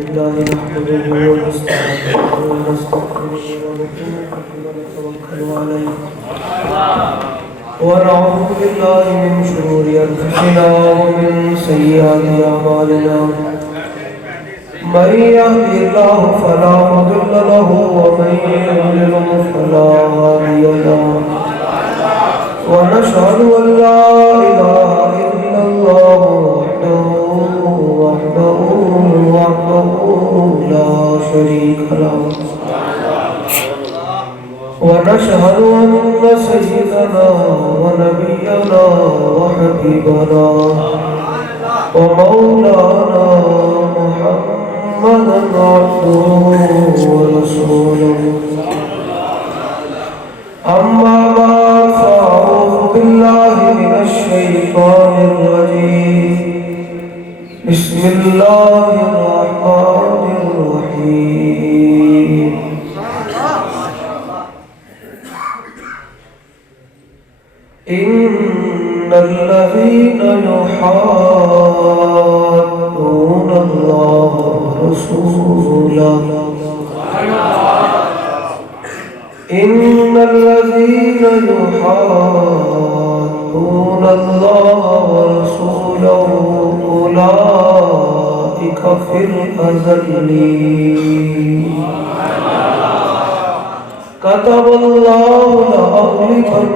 لله نحمده ونستعينه ونستغفره ونتوكل عليه ونعوذ بالله من شرور أنفسنا ومن سيئات أعمالنا من يهده الله فلا مضل له ومن يضلل فلا هادي له ونشهد أن لا إله إلا الله وحده لا شريك له ونشهد أن سيدنا ونبينا وحبيبنا ومولانا محمدا عبده ورسوله أما بعد فأعوذ بالله من الشيطان الرجيم بسم الله الرحمن الرحيم إن الذين يحادون الله ورسوله إن الذين يحادون الله ورسوله أولئك في الأذلين كتب الله لأغلبن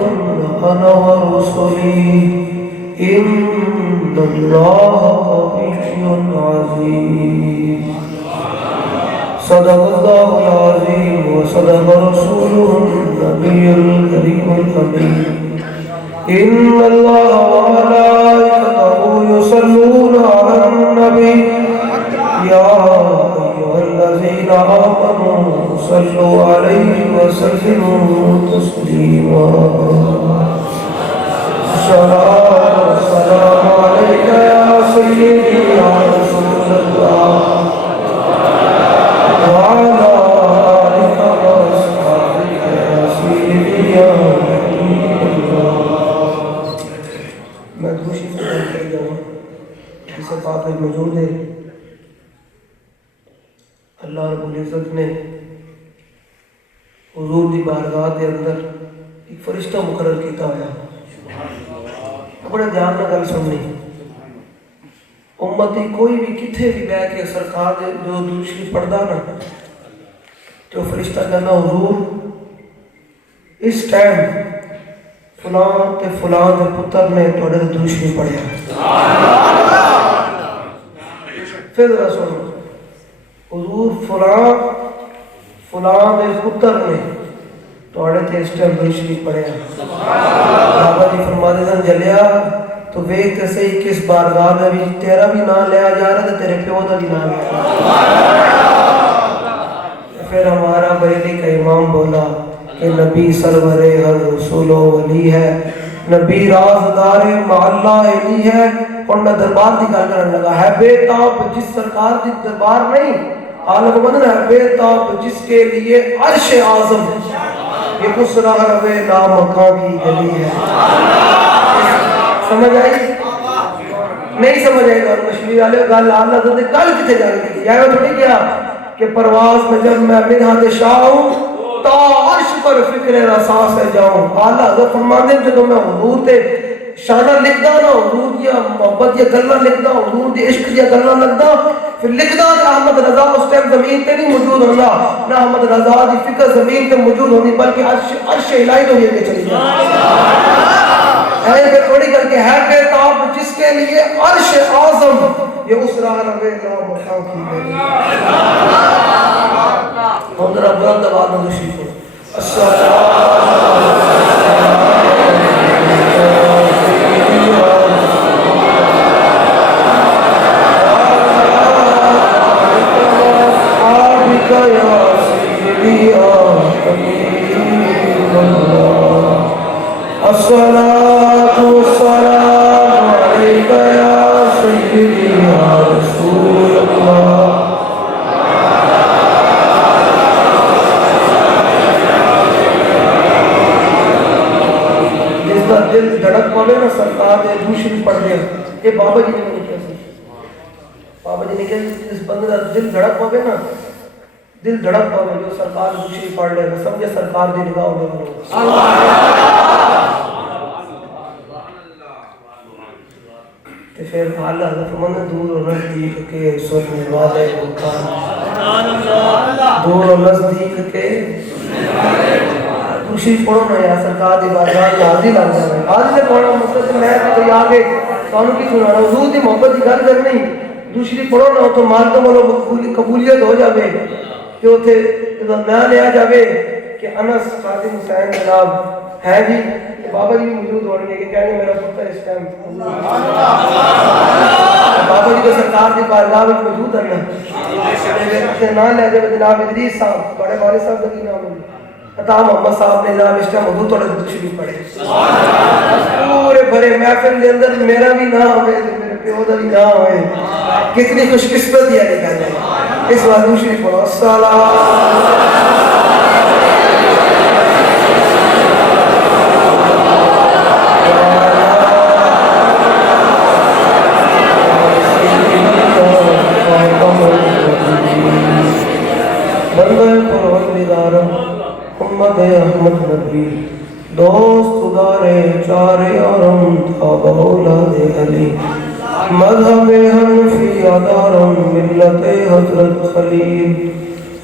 أنا ورسلي إن الله قوي عزيز صدق الله العظيم وصدق رسوله النبي الكريم الأمين إن الله وملائكته يصلون على النبي يا أيها الذين آمنوا صلوا عليه وسلموا تسليما الصلاة والسلام عليك يا سيدي يا رسول الله وعلى آلك وأصحابك يا سيدي يا حبيب الله. میں دوسری سوال کر جاؤں جسے پاک موجود ہے اللہ رب العزت نے حضور دی بارگاہ دے اندر ایک فرشتہ مقرر کیتا ہوا بڑے دھیان نال گل سننی امتی کوئی بھی کتھے بھی بیٹھ کے سرکار دے جو درود شریف پڑھدا نا تو فرشتہ کہنا حضور اس ٹائم فلاں تے فلاں دے پتر نے تواڈے درود شریف پڑھیا پھر ذرا سنو حضور فلاں دے پتر نے تواڈے تے اس ٹائم درود شریف پڑھیا بابا جی فرماتے سن جلیا تو ویکھ تے صحیح کس بارگاہ میں بھی تیرا بھی نام لیا جا رہا ہے تیرے پیو دا بھی نام لیا پھر ہمارا بریلی کا امام بولا کہ نبی سرور ہر رسول و ولی ہے نبی رازدار معلّہ علی ہے اور میں دربار دی گل کرنے لگا ہے بے تاب جس سرکار دی دربار نہیں عالم بدن ہے بے تاب جس کے لیے عرش اعظم یہ اس راہ روے نام مکان کی گلی ہے سمجھ آئی نہیں سمجھ آئی گا مشہور والے گل اللہ نے گل کتے جا کے یا وہ تھوڑی کیا کہ پرواز میں جب میں منہا دے شاہ ہوں تا عرش پر فکر رسا سے جاؤں اللہ حضرت فرماتے ہیں جب میں حضور تے شانہ لکھدا نا حضور دی محبت دی گلاں لکھدا حضور دی عشق دی گلاں لکھدا پھر لکھدا کہ احمد رضا اس ٹائم زمین تے نہیں موجود ہوندا نہ احمد رضا دی فکر زمین تے موجود ہوندی بلکہ عرش الہی تو یہ چلی جائے ہے کہ تھوڑی کر کے ہے کہ تاب جس کے لیے عرش اعظم یہ اس راہ روے نام مکان کی گلی ہم ذرا بلند آواز میں تشریف ہو الصلاة والسلام عليك يا سيدي يا رسول الله دل دھڑک پڑے نا سرکار نے دوسری پڑھ دیا یہ بابا جی نے کیا سی بابا جی نے کہا اس بندے کا دل دھڑک پاوے نا، دل دھڑک پاوے جو سرکار دوسری پڑھ لے گا سمجھے سرکار دی نگاہ میں تے پھر اللہ حضرت من دور و نزدیک کے سننے والے بکان دور و نزدیک کے دوسری پڑھو نا یا سرکار دی بارگاہ حاضر لگ جائے حاضر سے پڑھنا مطلب میں کوئی آگے کانوں کی سنانا حضور دی محبت کی گل کرنی دوسری پڑھو نا تو مالکم والو قبولیت ہو جاوے کہ اتنے نہ لیا جاوے کہ انس خادم حسین جناب ہے جی بابا جی موجود ہونے گے کہ کہنے میرا پتر اس ٹائم بابا جی کو سرکار کی بارگاہ میں موجود کرنا نہ لیا جائے جناب ادریس صاحب بڑے والد صاحب کا کی نام ہے عطا محمد صاحب نے جناب اس ٹائم حضور تھوڑے تشریف پڑھے پورے بھرے محفل کے اندر میرا بھی نہ ہوئے میرے پیو دا بھی نہ ہوئے کتنی خوش قسمتی ہے نکال جائے اس بار دوسری پڑھو السلام امت احمد نبی دوست دارے چارے آرم خواب اولاد علی مذہب حنفی ادارم ملت حضرت خلیل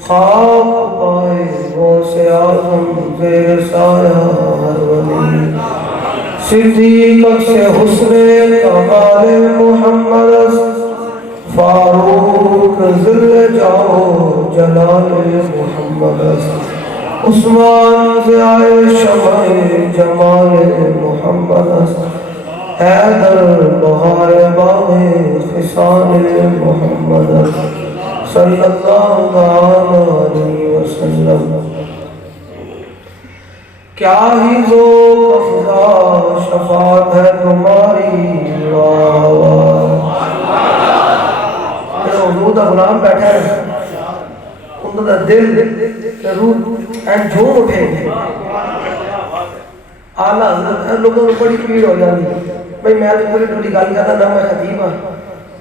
خواب پائے غوث اعظم زیر سایہ ہر ولی صدیق سے حسن کمال محمد فاروق ذل جاؤ جلال محمد عثمان ضیائے شمع جمال محمد حیدر بہار باغ خصال محمد صلی اللہ علیہ وسلم کیا ہی ذوق افزا شفاعت ہے تمہاری واہ واہ حضور دا غلام بیٹھا ہے ان کا دل روح اینڈ جھوم اٹھے آلہ حضرت لوگوں کو بڑی پیڑ ہو جاتی بھائی میں تو بڑی بڑی گل کرتا نہ میں خطیب ہاں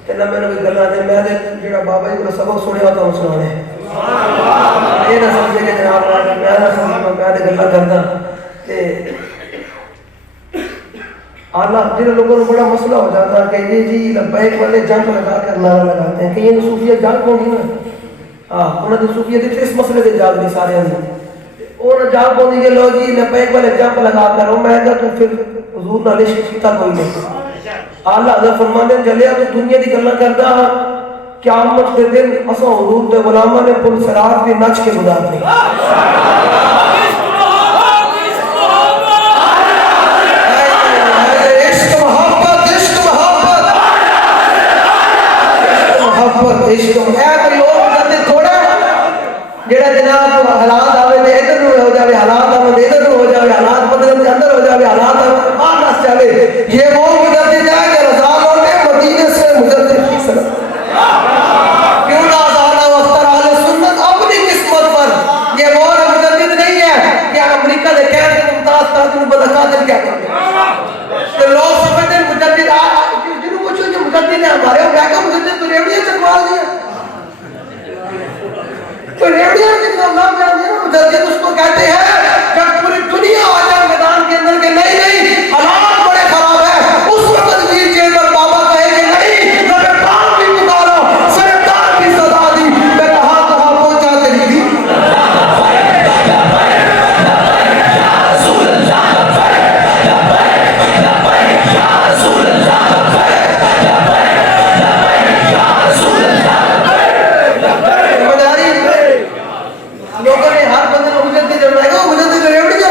تے نہ میں کوئی گلاں تے میں تے جڑا بابا جی کو سبق سنیا تو سنانے یہ نہ سمجھے کہ جناب میں نہ سمجھا میں تے گلاں کردا تے آلہ جن لوگوں کو بڑا مسئلہ ہو جاتا ہے کہ یہ جی لبیک والے جنگ لگا کر نعرہ لگاتے ہیں کہ یہ صوفیہ جنگ کو نہیں نا انہوں نے صوفیہ دیتے اس مسئلے دے جاگ نہیں سارے اندر انہوں نے جاگ کو نہیں کہ لو جی لبیک والے جنگ لگا کر ہوں میں کہا تو پھر حضور نالے شکتا کوئی نہیں آلہ حضرت فرمانے جلیا تو دنیا دی گلہ کرتا قیامت کے دن اسا حضور دے غلامہ نے پل سرات بھی نچ کے گزار دی جڑا جناب حالات آوے دے ادھر نو ہو جاوے حالات آوے دے ادھر نو ہو جاوے حالات بدل دے اندر ہو جاوے حالات آوے باہر نس جاوے یہ وہ مجدد ہے کہ رضا لوٹے مدینے سے مجدد کی سنت کیوں نہ آزادہ وفتر اہل سنت اپنی قسمت پر یہ وہ مجدد نہیں ہے کہ امریکہ دے کہہ کے ممتاز تاجر بدقادر کیا کرتے تو لوگ سمجھتے ہیں مجدد جنہوں پوچھو جو مجدد ہے ہمارے ہو گیا کہ مجدد تو ریوڑیاں چکوال دیا تو ریوڑیاں چکوال دیا مجدد اس کو کہتے ہیں جب پوری دنیا آ جائے میدان کے اندر کہ نہیں نہیں حالات بڑے خراب ہے اس وقت ویر چیمبر بابا کہے کہ نہیں میں پران بھی پکارا سرکار کی صدا دی میں کہاں کہاں پہنچا تیری دی لوگوں نے ہر بندے کو مجدد جمعائے گا مجدد ریوڑی جا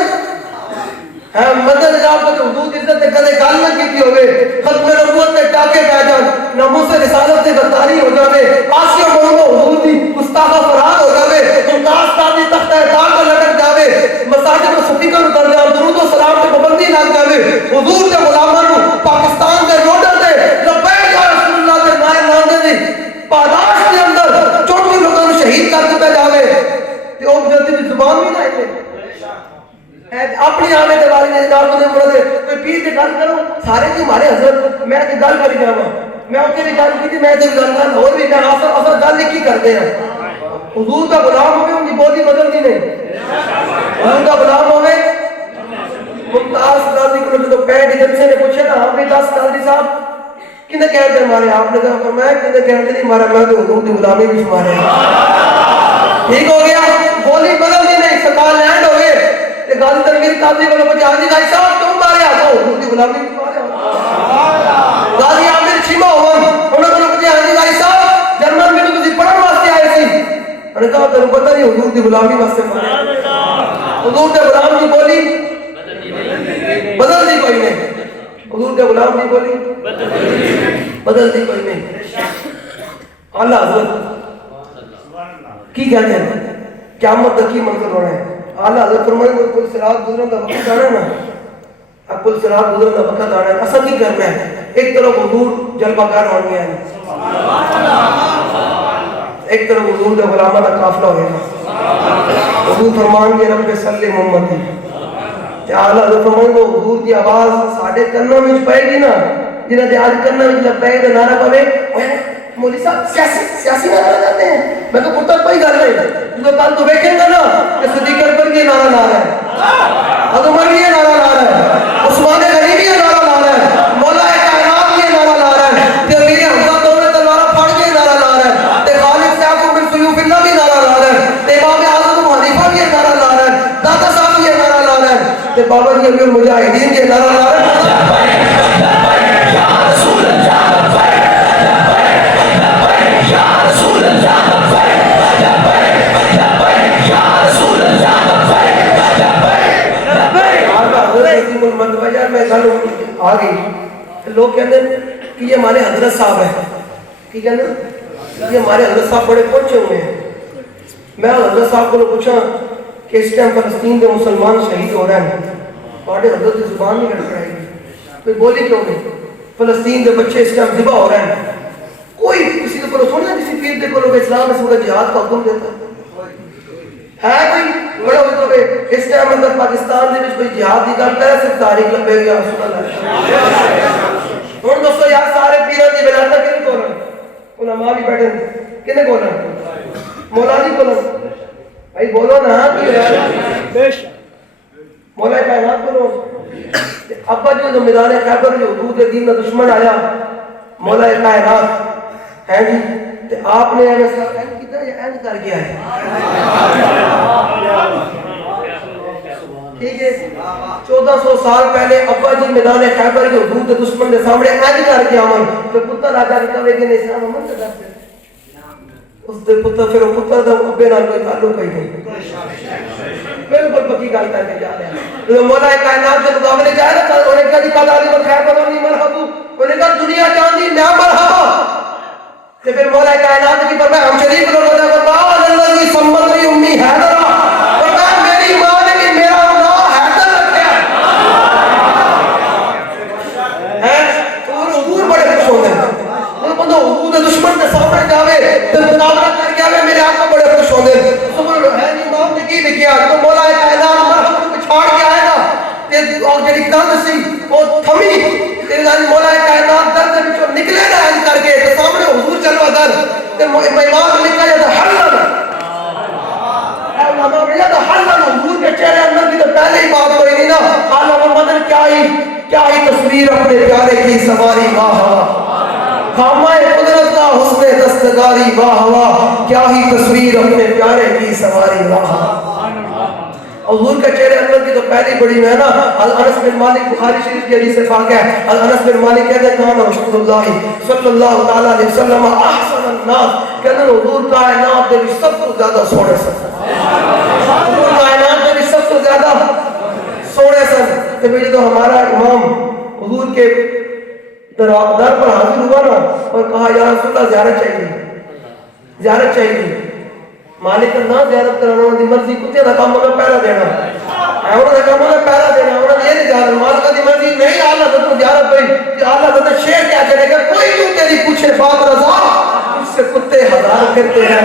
مدد جاب کو حدود عزت نے کدے گال نہ کی ہوئے ختم نبوت نے ٹاکے پہ جان ناموس رسالت سے غداری ہو جاوے آسیہ مرمو حضور دی گستاخہ فرار ہو جاوے ممتاز تاجی تختہ دار کو لٹک جاوے مساجد و سپیکر اتر جاوے درود و سلام سے پابندی لگ جاوے حضور کے غلامانو پاکستان کے روڈر دے لبیک یا رسول اللہ کے نائے ناندے دی پاداش کے اندر چوٹی لوگوں کو شہید کر دیتا جاوے تے او جلدی دی زبان بھی نہ ہے اپنی آنے دیواری نے جناب نے بڑھا دے کوئی پیر کے گل کرو سارے کی ہمارے حضرت میں کی گل کری جاوا میں اوکے بھی گل کی میں تو گل کر اور بھی میں اصل گل کی کرتے ہیں حضور کا غلام ہوئے ان کی بولی بدلتی نہیں حضور کا غلام ہوئے ممتاز قاضی کو جو پینٹ جلسے نے پوچھا نا آپ بھی 10 قاضی صاحب کنے کہتے ہیں ہمارے آپ نے کہا فرمایا کنے کہتے نہیں ہمارا میں تو حضور کی غلامی بھی شمارے ٹھیک ہو گیا بولی بدلتی نہیں سکال لینڈ ہو گئے کہ غازی تنویر قاضی کو پوچھا حاجی بھائی صاحب تم مارے آپ کو حضور کی غلامی بھی شمارے غازی عامر چھیما ہوا انہوں نے پوچھا حاجی بھائی صاحب جرمن میں تو کسی پڑھن واسطے آئے تھی میں نے کہا تمہیں پتہ نہیں حضور کی غلامی واسطے مارے حضور کے غلام کی بولی بدلتی کوئی نہیں حضور کے غلام کی بولی بدلتی کوئی نہیں اعلیٰ حضرت کی کہتے ہیں قیامت تک کی منظر ہونا ہے اعلیٰ حضرت فرمائے کوئی صراط گزرن کا وقت آنا ہے نا اب کوئی صراط گزرن کا وقت آنا ہے اصل کی کرنا ہے ایک طرف حضور جلوہ گر ہو گیا ہے ایک طرف حضور کے غلامہ کا قافلہ ہوئے گا حضور فرمان کے رب صلی محمد کی اعلیٰ حضرت فرمائے کو حضور کی آواز ساڑھے کنوں میں پائے گی نا جنہاں دے آج کنوں میں لبے تو نعرہ پوے مولی صاحب سیاسی نعرہ جاتے ہیں میں تو پتر پائی گل نہیں جو کل تو دیکھیں گا نا کہ صدیق اکبر کی نعرہ لا رہا ہے حضرت عمر بھی یہ نعرہ لا رہا ہے عثمان غنی بھی یہ نعرہ لا رہا ہے مولا کائنات بھی یہ نعرہ لا رہا ہے کہ امیر حمزہ دونوں تلوارہ پھاڑ کے نعرہ لا رہا ہے تے خالد صاحب بن سیوف اللہ بھی نعرہ لا رہا ہے تے امام اعظم ابو حنیفہ بھی یہ نعرہ لا رہا ہے دادا صاحب بھی یہ نعرہ لا رہا ہے تے بابا جی امیر المجاہدین یہ نعرہ لا رہا ہے یا رسول اللہ یا رسول اللہ آ گئی لوگ کہتے ہیں کہ یہ ہمارے حضرت صاحب ہیں کہ کہتے ہیں یہ ہمارے حضرت صاحب بڑے پہنچے ہوئے ہیں میں حضرت صاحب کو پوچھا کہ اس ٹائم فلسطین کے مسلمان شہید ہو رہے ہیں ہمارے حضرت کی زبان نہیں کٹ پڑے گی کوئی بولی کیوں نہیں فلسطین کے بچے اس ٹائم ذبح ہو رہے ہیں کوئی کسی کو سنیا کسی پیر کے کو اسلام اس وقت جہاد کا حکم دیتا ہے کوئی بڑا ہوتا ہے اس ٹائم اندر پاکستان میں کوئی جہاد کی گل کرے صرف تاریخ لبے گیا رسول اللہ ہوں دوستو یار سارے پیروں کی ولادت کنے کول ہیں علماء بھی بیٹھے ہیں کنے کول ہیں مولا جی کول ہیں بھائی بولو نا مولا کائنات بولو ابا جی جو میدان خیبر جو حدود دین کا دشمن آیا مولا کائنات ہے جی تے آپ نے ایسا اینڈ کیتا یا اینڈ کر گیا ہے ٹھیک ہے 1400 سال پہلے ابا جی میدان خیبر کے حدود دشمن کے سامنے اینڈ کر کے آمن تو پتر آجا کہتا ہے کہ اسلام امن سے درد ہے اس دے پتر پھر پتر دا ابے نال کوئی تعلق ہی نہیں بالکل پکی گل کر کے جا رہے ہیں مولا کائنات کے مقابلے جا رہا تھا انہیں کہا جی کل علی و خیبر نہیں مرحبا انہیں کہا دنیا چاندی میں مرحبا کہ پھر مولا کائنات کی فرمایا ہم شریف لوگ ہوتا ہے فرمایا اللہ کی سمت ری امی حیدرہ فرمایا میری ماں نے بھی میرا نام حیدر رکھا ہے اور حضور بڑے خوش ہوتے ہیں وہ بندہ حضور دشمن کے سامنے جاوے تو مقابلہ کر کے آوے میرے آقا بڑے خوش ہوتے ہیں سبحان اللہ ہے نہیں امام نے کی لکھیا تو مولا کائنات مرحبا کو چھاڑ کے آئے گا اور جڑی کند سی وہ تھمی تیرے مولا کائنات در دے وچوں نکلے گا اینج کر کے تے سامنے حضور چلوا در تے امام لکھا جاتا حلن علماء نے جاتا حلن حضور کے چہرے اندر کی تو پہلے ہی بات ہوئی نہیں نا حال محمد کیا ہی تصویر اپنے پیارے کی سواری واہ واہ خامہ قدرت کا حسن دستگاری واہ واہ کیا ہی تصویر اپنے پیارے کی سواری واہ حضور کے چہرے اندر کی تو پہلی بڑی میں نا انس بن مالک بخاری شریف کی حدیث سے پاک ہے انس بن مالک کہتے ہیں کہاں رسول اللہ صلی اللہ تعالیٰ علیہ وسلم احسن الناس کہتے ہیں حضور کائنات دے سب سے زیادہ سوڑے سن حضور کائنات دے سب سے زیادہ سوڑے سن کہ بھئی تو ہمارا امام حضور کے در پر حاضر ہوا نا اور کہا یا رسول اللہ زیارت چاہیے مالک نہ زیارت کرنا انہوں نے مرضی کتے دا کام میں پہلا دینا انہوں نے کام میں پہلا دینا انہوں نے یہ نہیں زیارت مالک دی مرضی نہیں آلہ حضرت زیارت بھئی کہ آلہ حضرت شیر کیا کرے گا کوئی کیوں تیری پوچھے بات رضا اس سے کتے ہزار کرتے ہیں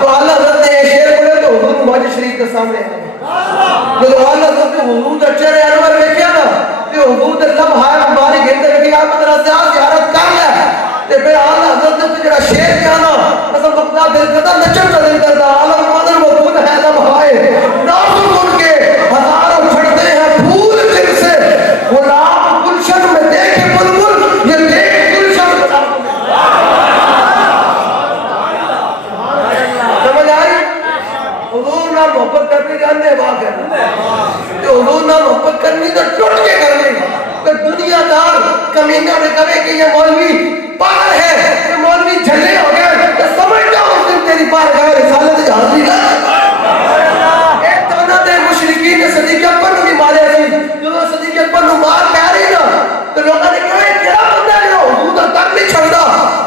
تو آلہ حضرت نے یہ شیر پڑھے تو حضور مواجہ شریف کے سامنے جب آلہ حضرت نے حضور کا چہرے انور میں کیا نا کہ حضور نے لب ہائے مبارک گھنٹے کہ آپ ذرا زیارت کر لے تے پھر آلہ حضرت نے جڑا شیر کیا نا قسم خدا دل کرتا نچن کا دل کرتا عالم قادر مقبول ہے لمحائے نازک ان کے ہزاروں چھڑتے ہیں پھول دل سے گلاب گلشن میں دیکھے بلبل یہ دیکھ گلشن سمجھ آئی حضور نہ محبت کرنی جاننے واقع تو حضور نہ محبت کرنی تو ٹوٹ کے کرنی کہ دنیا دار کمینہ نے کہے کہ یہ مولوی پاگل ہے یہ مولوی جھلے ہو گئے تو سمجھ جاؤ اس دن تیری بارگاہ رسالت حاضری نہ ایک تانا دے مشرکین نے صدیق اکبر بھی مارے سی جو صدیق اکبر نو مار پہ رہی نا تو لوگوں نے کہا یہ کیا بندہ ہے جو حضور کا تک نہیں چھڑ دا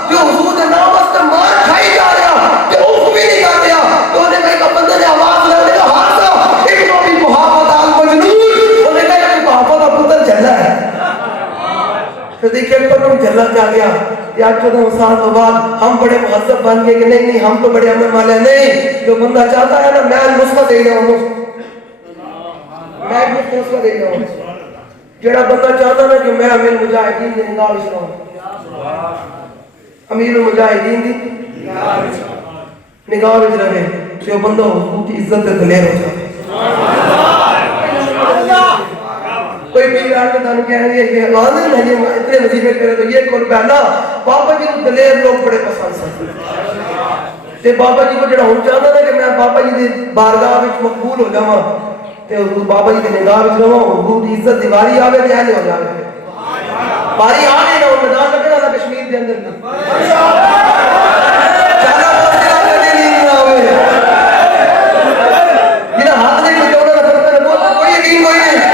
جو حضور کے نام واسطے مار کھائی جا رہا کہ اوف بھی نہیں کر دیا تو انہیں کہا کہ بندے نے آواز لے کہا حاضر ابن ابی محافظ المجنون انہیں کہا کہ محافظ کا پتر چلا ہے صدیق اکبر کو جھلا کیا گیا یا 14 سال کے بعد ہم بڑے مہذب بن گئے کہ نہیں ہم تو بڑے عمل والے نہیں جو بندہ چاہتا ہے نا میں نسخہ دے گا ہوں میں نسخہ دے گا ہوں جڑا بندہ چاہتا ہے نا کہ میں امیر مجاہدین کی نگاہ وچ رہوں امیر المجاہدین کی نگاہ وچ رہے جو بندہ حضور کی عزت تے دلیر ہو جائے کوئی بھی یار کے دانو کہہ رہی ہے کہ غازل نہیں اتنے وظیفے کرے تو یہ کون پہلا بابا جی کو دلیر لوگ بڑے پسند سے تے بابا جی کو جڑا ہوں چاہتا ہے کہ میں بابا جی دی بارگاہ وچ مقبول ہو جاواں تے حضور بابا جی دی نگاہ وچ رہواں حضور دی عزت دیواری آوے تے اہل ہو جاوے باری آ گئی نا میدان لگنا تھا کشمیر دے اندر چالا پاسے آ کے نیند نہ آوے جنہاں ہاتھ نہیں بچاؤنا تھا پھر بولتا کوئی یقین کوئی نہیں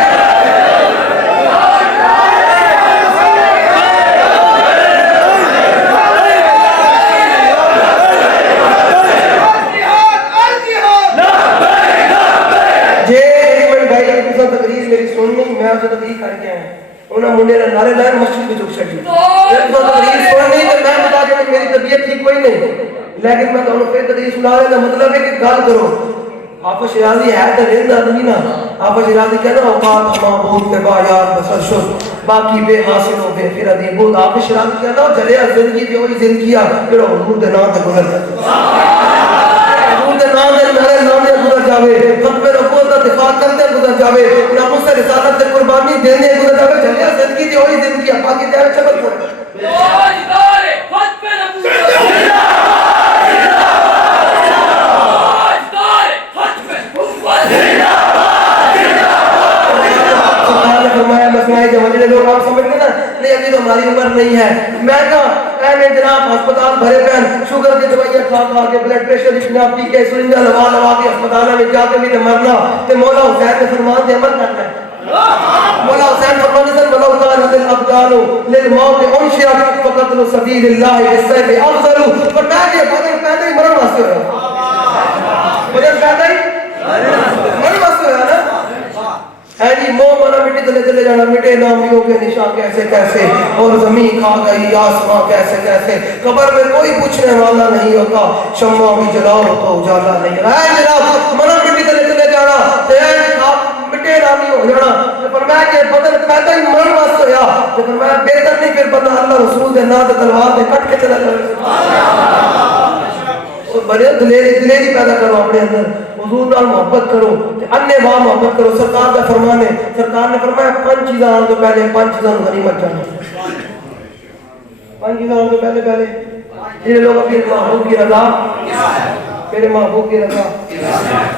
تقریر کر کے آئے انہوں نے منڈے نعرے لائے مسجد میں چک چھڑی تقریر سن نہیں تو میں بتا کہ میری طبیعت ٹھیک کوئی نہیں لیکن میں تو پھر تقریر سنا رہا مطلب ہے کہ گل کرو حافظ شیرازی ہے تو رہن آدمی نا حافظ شیرازی کہنا اوقات ہما بہت کے بایار بسر شد باقی بے حاصل ہو بے پھر ادھی بود حافظ شیرازی کہنا جلے زندگی دی ہوئی زندگی پھر حضور دے نام تے گزر جاتے حضور دے نام دے نعرے لانے گزر جاوے خطبے رکوع دا دفاع کرتے گزر جاوے ناموس رسالت تے قربانی دینے گزر جاوے جلے زندگی دی ہوئی زندگی باقی تے چبل پڑ لوگ آپ سمجھ گئے نا نہیں ابھی تو ہماری عمر نہیں ہے میں کہا اے میں جناب ہسپتال بھرے پہن شوگر کی دوائیاں کھا کھا کے بلڈ پریشر کی شناب پی کے سرنجا لگا لگا کے ہسپتال میں جا کے بھی مرنا تے مولا حسین کے فرمان سے عمل کرنا ہے مولا حسین فرمان سے ولو كانت الابدال للموت انشئت فقتل سبیل اللہ بالسیف افضل فرمایا کہ بدر پیدا ہی مرن واسطے ہوا بدر پیدا ہی مرن واسطے ہوا نا ہے جی موہ مانا مٹی تلے چلے جانا مٹے نامیوں کے نشان کیسے کیسے اور زمین کھا گئی آسمان کیسے کیسے قبر میں کوئی پوچھنے والا نہیں ہوتا شمع بھی جلاؤ تو اجالا نہیں رہا ہے جناب مانا مٹی تلے چلے جانا مٹے نامی ہو جانا فرمایا کہ بدر پیدا ہی مرن واسطے ہوا فرمایا بہتر نہیں پھر بندہ اللہ رسول دے نام تے تلوار دے کٹ کے چلا جائے بڑے دلیری پیدا کرو اپنے اندر حضور نال محبت کرو انے واہ محبت کرو سرکار کا فرمان ہے سرکار نے فرمایا 5 چیزاں آن تو پہلے 5 چیزاں غنیمت جانو 5 چیزاں آن تو پہلے جنہیں لوگ اپنے محبوب کی رضا میرے محبوب کی رضا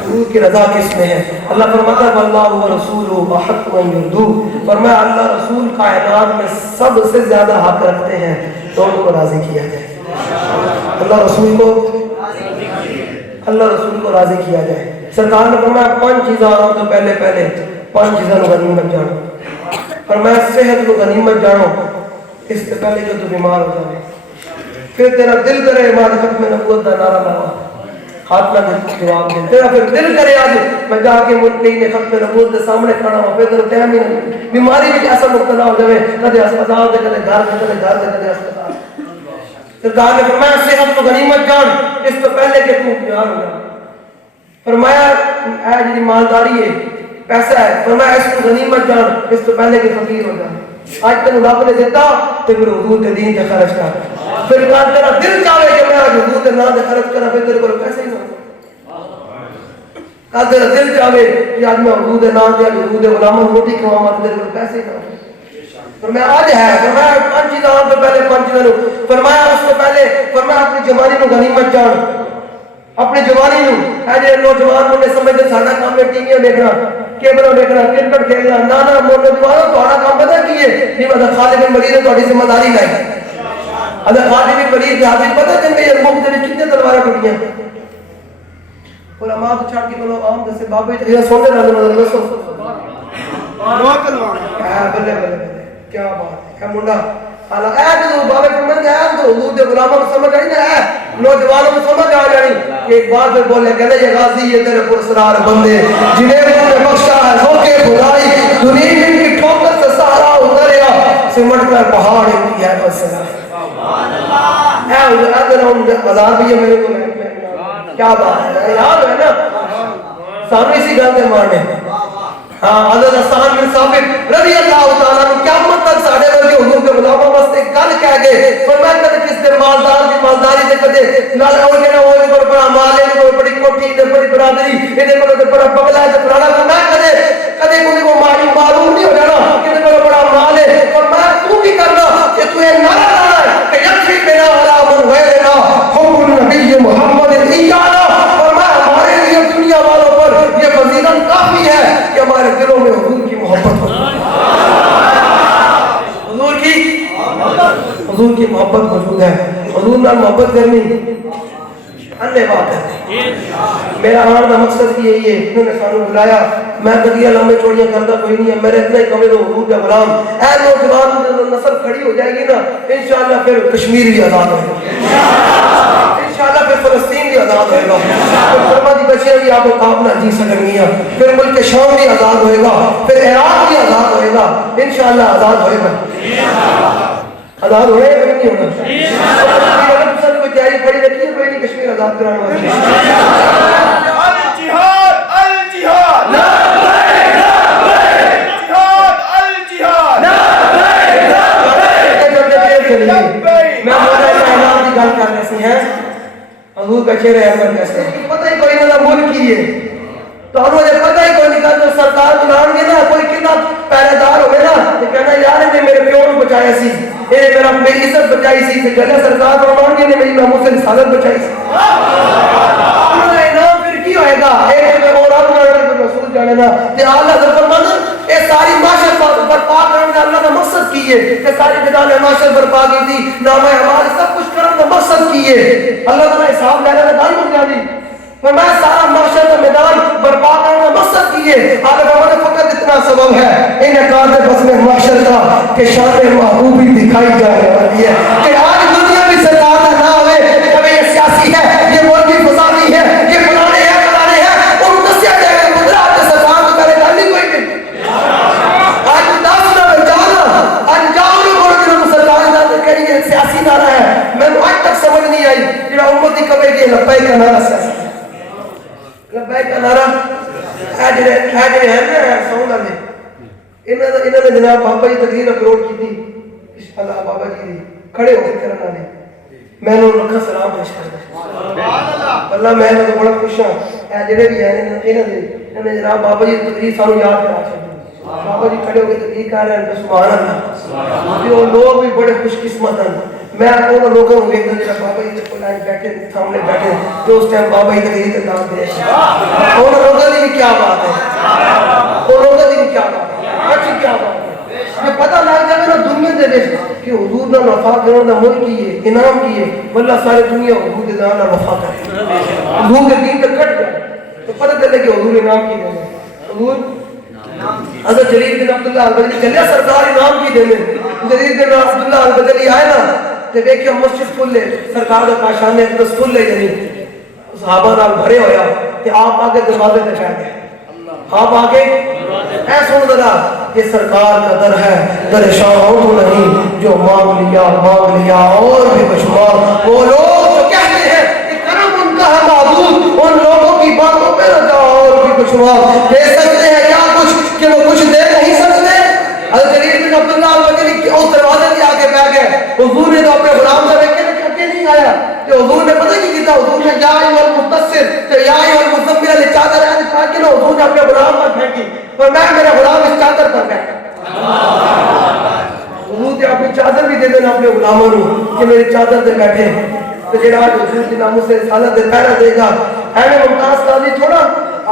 حضور کی رضا کس میں ہے اللہ فرماتا ہے واللہ و رسول احق من یردو فرمایا اللہ رسول کائنات میں سب سے زیادہ حق رکھتے ہیں تو ان کو راضی کیا جائے اللہ رسول کو راضی کیا جائے سرکار نے فرمایا 5 چیزاں آن تو پہلے 5 چیزاں غنیمت جانو فرمایا صحت کو غنیمت جانو اس سے پہلے جو تو بیمار ہو جائے پھر تیرا دل کرے ہمارے ختم نبوت کا نعرہ لگا ہاتھ نہ جواب دے تیرا پھر دل کرے آج میں جا کے ملکی نے ختم نبوت کے سامنے کھڑا ہوں پھر تیرا ٹائم ہی نہیں بیماری بھی ایسا مبتلا ہو جائے کدے اسپتال دے کدے گھر دے کدے اسپتال سرکار نے فرمایا صحت کو غنیمت جان اس سے پہلے کہ تو بیمار ہو جائے فرمایا اے جی مالداری ہے پیسہ ہے فرمایا اس کو غنیمت جان اس سے پہلے کہ فقیر ہو جائے آج تک رب نے دیتا تو پھر حضور کے دین سے خرچ کر پھر کہا تیرا دل چاہے کہ میں آج حضور کے نام سے خرچ کرا پھر تیرے کو پیسے ہی نہ کہا تیرا دل چاہے کہ آج میں حضور کے نام سے حضور کے غلاموں روٹی کھواؤں تیرے کو پیسے ہی نہ فرمایا آج ہے فرمایا 5 چیزاں تو پہلے 5 چیزاں فرمایا اس سے پہلے فرمایا اپنی جوانی کو غنیمت جان اپنی جوانی نو اے جے نوجوان مجھے سمجھتے ساڈا کام ہے ٹی وی دیکھنا کیبل دیکھنا کرکٹ کھیلنا نہ نوجوانوں تہاڈا کام پتہ کی ہے نہیں پتہ خالد بن ولید نے تہاڈی ذمہ داری لائی اگر خالد بن ولید کے حاضر پتہ چل گئی مفت میں کتنے تلواریں ٹوٹیاں علماء تو چھڑ کے بولو عام جیسے بابے تو یہ سونے نہ سو نو تلوار بلے بلے کیا بات ہے منڈا اعلی اے جو بابے فرمان گیا تو حضور دے غلاموں کو سمجھ آئی نا نوجوانوں کو سمجھ آ جانی کہ ایک بات پہ بولے کہتے یہ غازی یہ تیرے پرسرار بندے جنہیں نے بخشا ہے ذوقِ خدائی دنیا کی ٹھوکر سے سہارا اتریا سمٹ کر پہاڑ کی ہے بس سبحان اللہ اے حضرت ان ہزار بھی میرے کو کیا بات ہے یاد ہے نا سامنے اسی گل تے مارنے حضرت حسان بن ثابت رضی اللہ تعالیٰ عنہ قیامت تک ساڑھے ورگے حضور کے غلاموں واسطے گل کہہ گئے فرمایا کدے کس دے مالدار دی مالداری تے کدے نال اور کہنا وہ کوئی بڑا مال ہے کوئی بڑی کوٹھی تے بڑی برادری اے دے کوئی بڑا بغلا ہے تے فلانا کرنا کدے کدے کوئی معلوم نہیں ہو جانا کہ کوئی بڑا مال ہے فرمایا تو بھی کرنا کہ تو یہ نعرہ لانا ہے کہ یکفی بنا علی من غیرنا حب النبی محمد ایانا فرمایا ہمارے لیے دنیا والوں پر یہ فضیلت کافی ہے کہ ہمارے دلوں میں حضور کی محبت ہو حضور کی محبت موجود ہے حضور نال محبت کرنی انہیں بات ہے میرا آن کا مقصد بھی یہی ہے انہوں نے سانو بلایا میں کدی علامہ چوڑیاں کرتا کوئی نہیں ہے میرے اتنا ہی کمے تو حضور کا غلام اے نوجوان نسل کھڑی ہو جائے گی نا انشاءاللہ پھر کشمیر بھی آزاد ہوگا انشاءاللہ پھر فلسطین بھی آزاد ہوگا پھر فرما دی بچیاں بھی آپ کو کام نہ جی سکنگیاں پھر ملک شام بھی آزاد ہوئے گا پھر عراق بھی آزاد ہوئے گا انشاءاللہ آزاد ہوئے گا آزاد ہوئے گا نہیں ہوگا سب کوئی تیاری پڑی رکھی ہے کوئی نہیں کشمیر آزاد کرانے والی الجہاد الجہاد میں مولا کائنات کی گل کرنے سے ہیں حضور کا چہرہ احمد کیسے پتہ ہی کوئی نہ ملک کی ہے تو ہم مجھے پتہ ہی کوئی نہیں جو سرکار بلان گے نا کوئی کتنا پہلے دار ہوئے نا تو کہنا یار نے میرے پیو کو بچایا سی اے میرا میری عزت بچائی سی کہ جلے سرکار فرمان گے نے میری ناموس سے رسالت بچائی سی انہوں نے انعام پھر کی ہوئے گا ایک جگہ اور آپ جانے کو رسول جانے نا کہ اللہ در فرمان اے ساری معاشر برپا کرنے کا اللہ کا مقصد کی ہے کہ ساری بدان معاشر برپا کی تھی نام اعمال سب کچھ کرنے کا مقصد کی ہے اللہ تعالیٰ حساب لینے کا دائم ہو گیا دی فرمایا سارا معاشر کا میدان برپا کرنے کا مقصد کی ہے آگے ہمارے فقط اتنا سبب ہے ان کار بس میں معاشر کا کہ شان محبوبی دکھائی جانے والی ہے کہ آج دنیا بھی سرکار کا نہ ہوئے کبھی یہ سیاسی ہے یہ ملکی فسادی ہے یہ فلانے ہیں ان دسیا جائے گا گجرات کے سرکار کو کرے گا نہیں کوئی نہیں آج داسنا میں جانا آج جاؤں بولے کہ سرکار کا کہی یہ سیاسی نعرہ ہے میں آج تک سمجھ نہیں آئی جنہا امتی کبھی کہ لبائی کا نعرہ سیاسی لبائی کا نعرہ ایجرے ہیں نا سون آنے انہوں نے جناب بابا جی تقریر اپلوڈ کی تھی اللہ بابا جی کھڑے ہو کے کرنا نے میں نے رکھا سلام پیش کر دیا اللہ میں نے بڑا خوش ہوں ایجرے بھی ہیں انہوں نے جناب بابا جی تقریر سانو یاد کرا چھوڑی بابا جی کھڑے ہو کے تقریر کر رہے ہیں سبحان اللہ وہ لوگ بھی بڑے خوش قسمت ہیں میں ان لوگوں کو دیکھتا جب بابا جی کو لائن بیٹھے سامنے بیٹھے تو اس ٹائم بابا جی تقریر کے نام دے ان لوگوں کی کیا بات ہے ان لوگوں کی کیا بات ہے اچھی کیا بات ہے یہ پتہ لگ جائے نا دنیا دے کہ حضور نہ وفا کرنے کا ملک کی ہے انعام کی ہے واللہ سارے دنیا حضور کے نام وفا کرے حضور کے دین تک کٹ جائے تو پتہ چلے کہ حضور انعام کی دے حضور حضرت جلیل بن عبداللہ البجلی چلیا سرکار انعام کی دے جلیل بن عبداللہ البجلی آئے نا تے دیکھیں مسجد کھلے سرکار کا کاشان نے بس کھلے یعنی صحابہ نال بھرے ہویا کہ آپ آگے دروازے پہ بیٹھ گئے آپ آگے اے سن ذرا یہ سرکار کا در ہے در شاہوں تو نہیں جو مانگ لیا اور بھی بشمار وہ لوگ جو کہتے ہیں کہ کرم ان کا ہے معبود ان لوگوں کی باتوں پہ نہ جاؤ اور بھی بشمار دے سکتے ہیں کیا کچھ کہ وہ کچھ دے نہیں سکتے حضرت جلیل بن عبداللہ البجلی اس دروازے سے آگے بیٹھ گئے حضور نے تو اپنے غلام سے دیکھے آیا کہ حضور نے پتہ کی کیتا، حضور نے یا ایھا المدثر کہ یا ایھا المزمل علی چادر ہے تاکہ نہ حضور نے اپنے غلام پر پھینکی، پر میں میرا غلام اس چادر پر بیٹھا. حضور نے اپنی چادر بھی دے دینا اپنے غلاموں کو کہ میری چادر سے بیٹھے. تو جڑا حضور کی ناموں سے رسالت دے پہرا دے گا. ایویں ممتاز قاضی تھوڑا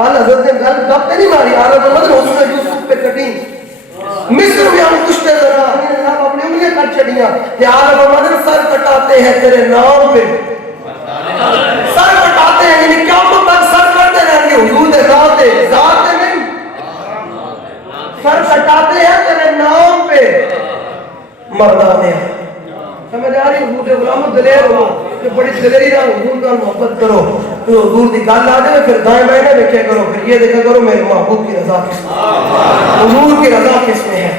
اعلی حضرت نے گل گپ تے نہیں ماری، اعلی حضرت نے حسن یوسف پہ کٹی. مصر میں ہم کچھ ذرا جناب اپنی انگلیاں کٹ چڑیاں کہ اعلی محمد سر کٹاتے ہیں تیرے نام پہ، سر کٹاتے ہیں یعنی قیامت تک سر کرتے رہیں گے حضور دے ذات نہیں، سر کٹاتے ہیں تیرے نام پہ. مردانے سمجھ آ رہی حضور کے غلاموں دلیر ہو کہ بڑی دلیری نہ حضور کا محبت کرو، تو حضور کی گل آ جائے پھر دائیں بائیں نہ دیکھا کرو، پھر یہ دیکھا کرو میرے محبوب کی رضا کس میں، حضور کی رضا کس میں ہے.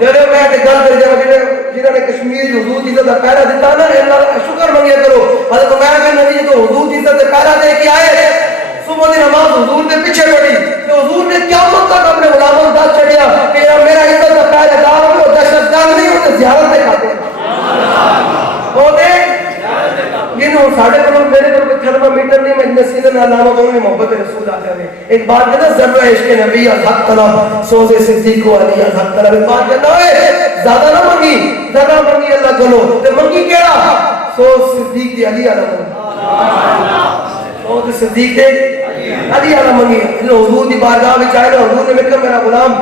جب میں گل کر جاؤں جنہوں نے کشمیر حضور کی عزت کا پہرا دیتا نا اللہ کا شکر منگیا کرو. حضرت عمر بن نبی تو حضور کی عزت کا پہرا دے کے آئے، صبح کی نماز حضور کے پیچھے پڑی تو حضور نے قیامت تک اپنے غلاموں کو دس چڑھیا کہ میرا عزت کا پہرا دار ہو، دہشت گرد نہیں ہوتے، زیارت دے کھاتے جنہوں ساڑھے کو میرے کو تھرما میٹر نہیں، میں سیدھے نہ علامہ دونوں میں محبت رسول آتے ہیں. ایک بات کہنا ذرہ عشق نبی از حق طلب سوز صدیق و علی از حق طلب. ایک بات کہنا ہے زیادہ نہ منگی، ذرہ منگی اللہ چلو تے منگی کیڑا سوز صدیق دی علی علیہ منگی، سوز صدیق دی علی علیہ منگی. حضور دی بارگاہ میں چاہے نا حضور نے میرا غلام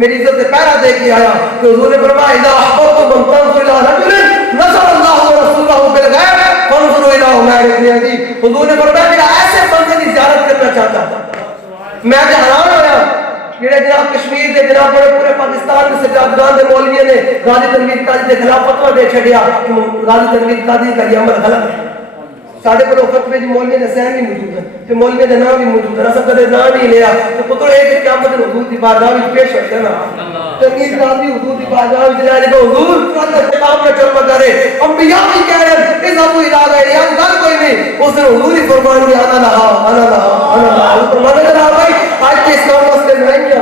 میری عزت سے پہرا دے کے آیا کہ حضور نے فرمایا اذا احببت من تنظر الى رجل نظر اللہ ورسولہ بالغیب فانظر الى عمر بن ابی. حضور نے فرمایا کہ ایسے بندے کی زیارت کرنا چاہتا میں تو حیران ہویا جڑے جناب کشمیر کے جناب پورے پاکستان میں سجادگان دے مولویوں نے غازی تنویر قاضی کے خلاف فتویٰ دے چھڑیا کہ غازی تنویر قاضی کا یہ عمل غلط ہے. ساڑھے پر فتوے جی مولوی نے سین بھی موجود ہے تو مولوی نے نام بھی موجود ہے، ایسا کدے نام نہیں لیا تو پتر ایک قیامت حضور کی بارگاہ میں پیش ہوتا ہے نا. تنویر قاضی حضور کی بارگاہ میں جلائے لے حضور کتاب میں چل پتا رہے انبیاء بھی کہہ رہے ہیں اس ابو ارادہ ہے یاد گل کوئی نہیں. اس نے حضور ہی فرمان دیا انا لہا انا لہا انا لہا. فرمانے لگا بھائی آج کے اسلام مسئلے نہیں کیا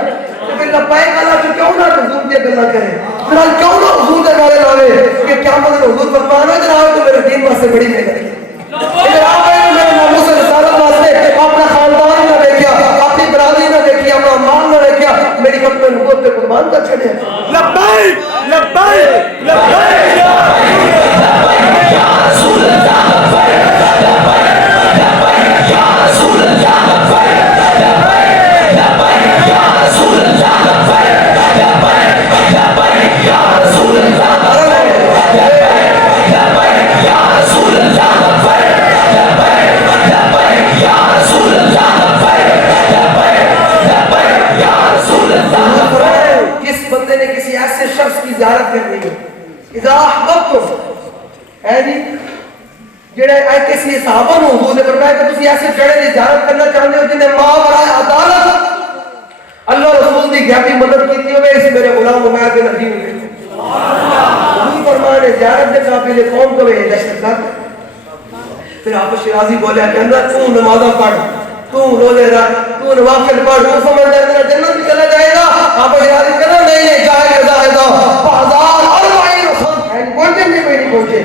لیکن لبائے اللہ تو کیوں نہ حضور کی گلا کرے، فلحال کیوں نہ حضور کے نعرے لاوے کہ قیامت میں حضور فرمان ہے جناب تو میرے دین واسطے بڑی محنت کی. اگر آپ میرے ناموس رسالت واسطے اپنا خاندان نہ دیکھیا، اپنی برادری نہ دیکھی، اپنا مال نہ دیکھیا، میری ختم نبوت پہ قربان کر چھڑے. لبیک لبیک لبیک یا رسول اللہ لبیک یا رسول اللہ لبیک یا رسول اللہ لبیک یا رسول اللہ شخص کی زیارت کرنی ہے. اذا احببتم ہے جی جڑے کسی صحابہ نے حضور نے فرمایا کہ تسی ایسے جڑے دی زیارت کرنا چاہتے ہو جنہیں ماورائے عدالت اللہ رسول دی غیبی مدد کیتی ہوئے اس میرے غلام عمر بن ابی نے حضور فرمایا زیارت دے قابل قوم کو یہ دہشت گرد. پھر آپ شیرازی بولیا کہ اندر تو نمازاں پڑھ، تو روزے رکھ، تو نوافل پڑھ، تو سمجھ جائے تیرا جنت بھی چلا جائے گا. آپ شیرازی کہنا نہیں جائے گا بازار اربعین خمس پہنچے نہیں پہنچے.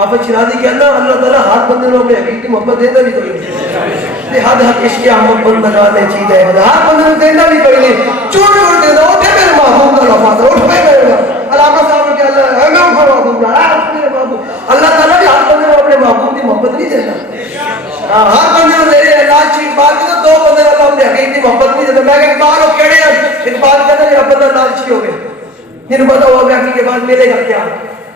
آپ شیرازی کہنا اللہ تعالیٰ ہر بندے کو اپنے حقیقت کی محبت دیتا بھی کوئی نہیں، حد حق عشق احمد بندگان چیز ہے ہر بندے کو دینا بھی کوئی نہیں. چوٹ چوٹ دینا اٹھے میرے محبوب کا لفظ اٹھ پہ میرے علامہ صاحب نے کہا اللہ تعالیٰ بھی ہر بندے کو اپنے محبوب کی محبت نہیں دیتا. ہر بندے کو میرے لال چیز بات کی تو دو بندے کو اپنے حقیقت کی محبت نہیں دیتا. میں کہ اقبال ہو کیڑے ہیں اقبال کہتا ہے میرا بندہ لالچی ہو گئے جن پتا ہوا بیاکی کے بعد ملے گا کیا،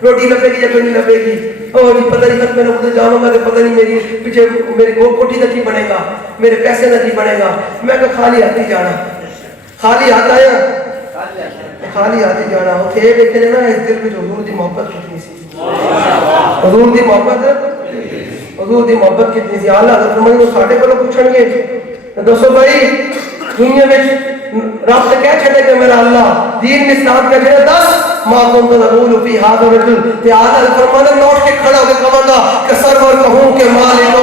روٹی لبے گی یا کوئی نہیں لبے گی، اور پتہ نہیں تک میں نے خود جاؤں گا تو پتہ نہیں میری پیچھے میری کوٹھی کا کی بنے گا، میرے پیسے کا کی بنے گا. میں کہ خالی ہاتھ ہی جانا، خالی ہاتھ آیا خالی ہاتھ ہی جانا. وہ تھے دیکھتے نا اس دل میں حضور دی محبت کتنی سی، حضور دی محبت کتنی سی. اعلیٰ حضرت فرمایا وہ ساڈے کولوں پوچھن گے دسو بھائی دنیا میں رب سے کیا چھڑے کہ میرا اللہ دین میں اسلام کا چھڑے دس ما کنت نقول فی هذا الرجل. تے اعلیٰ فرمانے لوٹ کے کھڑا ہو کے کہوں گا کہ سرور کہوں کہ مالک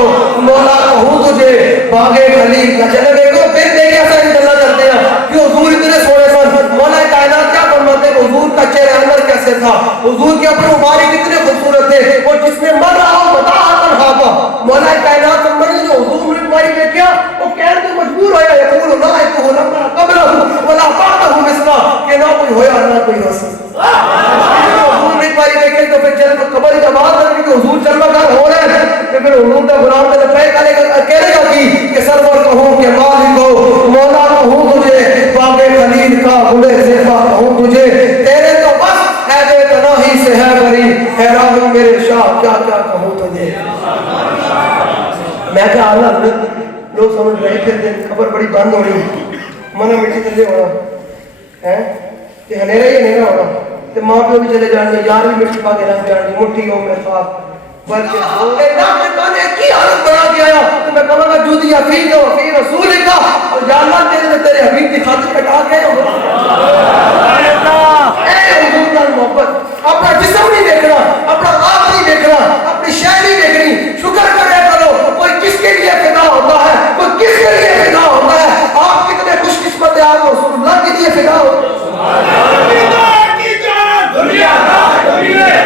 مولا کہوں تجھے باغ خلیل کا چلے دیکھو پھر دیکھیں ایسا انشاءاللہ کرتے ہیں کہ حضور اتنے سونے سن. مولا کائنات کیا فرماتے ہیں حضور کا چہرہ انور کیسے تھا، حضور کے اپنے مبارک اتنے خوبصورت تھے، اور جس میں مر رہا ہو بتا مولا کائنات نمبر جو حضور نے تمہاری نے کیا وہ کہنے تو مجبور ہویا یقول لا یکو لما قبلہ ولا بعدہ مثلا کہ نہ کوئی ہویا نہ کوئی ہو سکتا حضور نے تمہاری نے کہا تو پھر جب قبر کا بعد کرنے کہ حضور جلوہ گھر ہو رہے ہیں کہ پھر حضور کا غلام کا پہ کہے گا کہ سرور کہوں کہ مالک ہو مولا کہوں تجھے باب خلیل کا بڑے زیفہ کہوں تجھے تیرے تو بس عیب تناہی سے ہے بری حیران میرے شاہ کیا کیا کہوں تجھے میں کہا اللہ لوگ سمجھ رہے تھے خبر بڑی بند ہو رہی منہ مٹی چلے ہونا ہے کہ ہنیرا ہی ہنیرا ہونا کہ ماں پیو بھی چلے جانے یار بھی مٹی پا کے رہ جانے مٹھی ہو میں خواہ بلکہ اے نام نے کی حالت بنا دیا تو میں کہوں گا جو دیا فی جو فی رسول کا اور یا اللہ تیرے حبیب کی خاطر کٹا کے اے حضور کا محبت اپنا جسم نہیں دیکھنا اپنا آپ نہیں دیکھنا اپنی شے نہیں دیکھنی شکر کرے کرو کوئی کس کے لیے فدا ہوتا ہے کوئی کس کے لیے فدا ہوتا ہے آپ کتنے خوش قسمت ہیں آپ رسول اللہ کے لیے فدا ہوتے ہیں دنیا دار کبھی ہے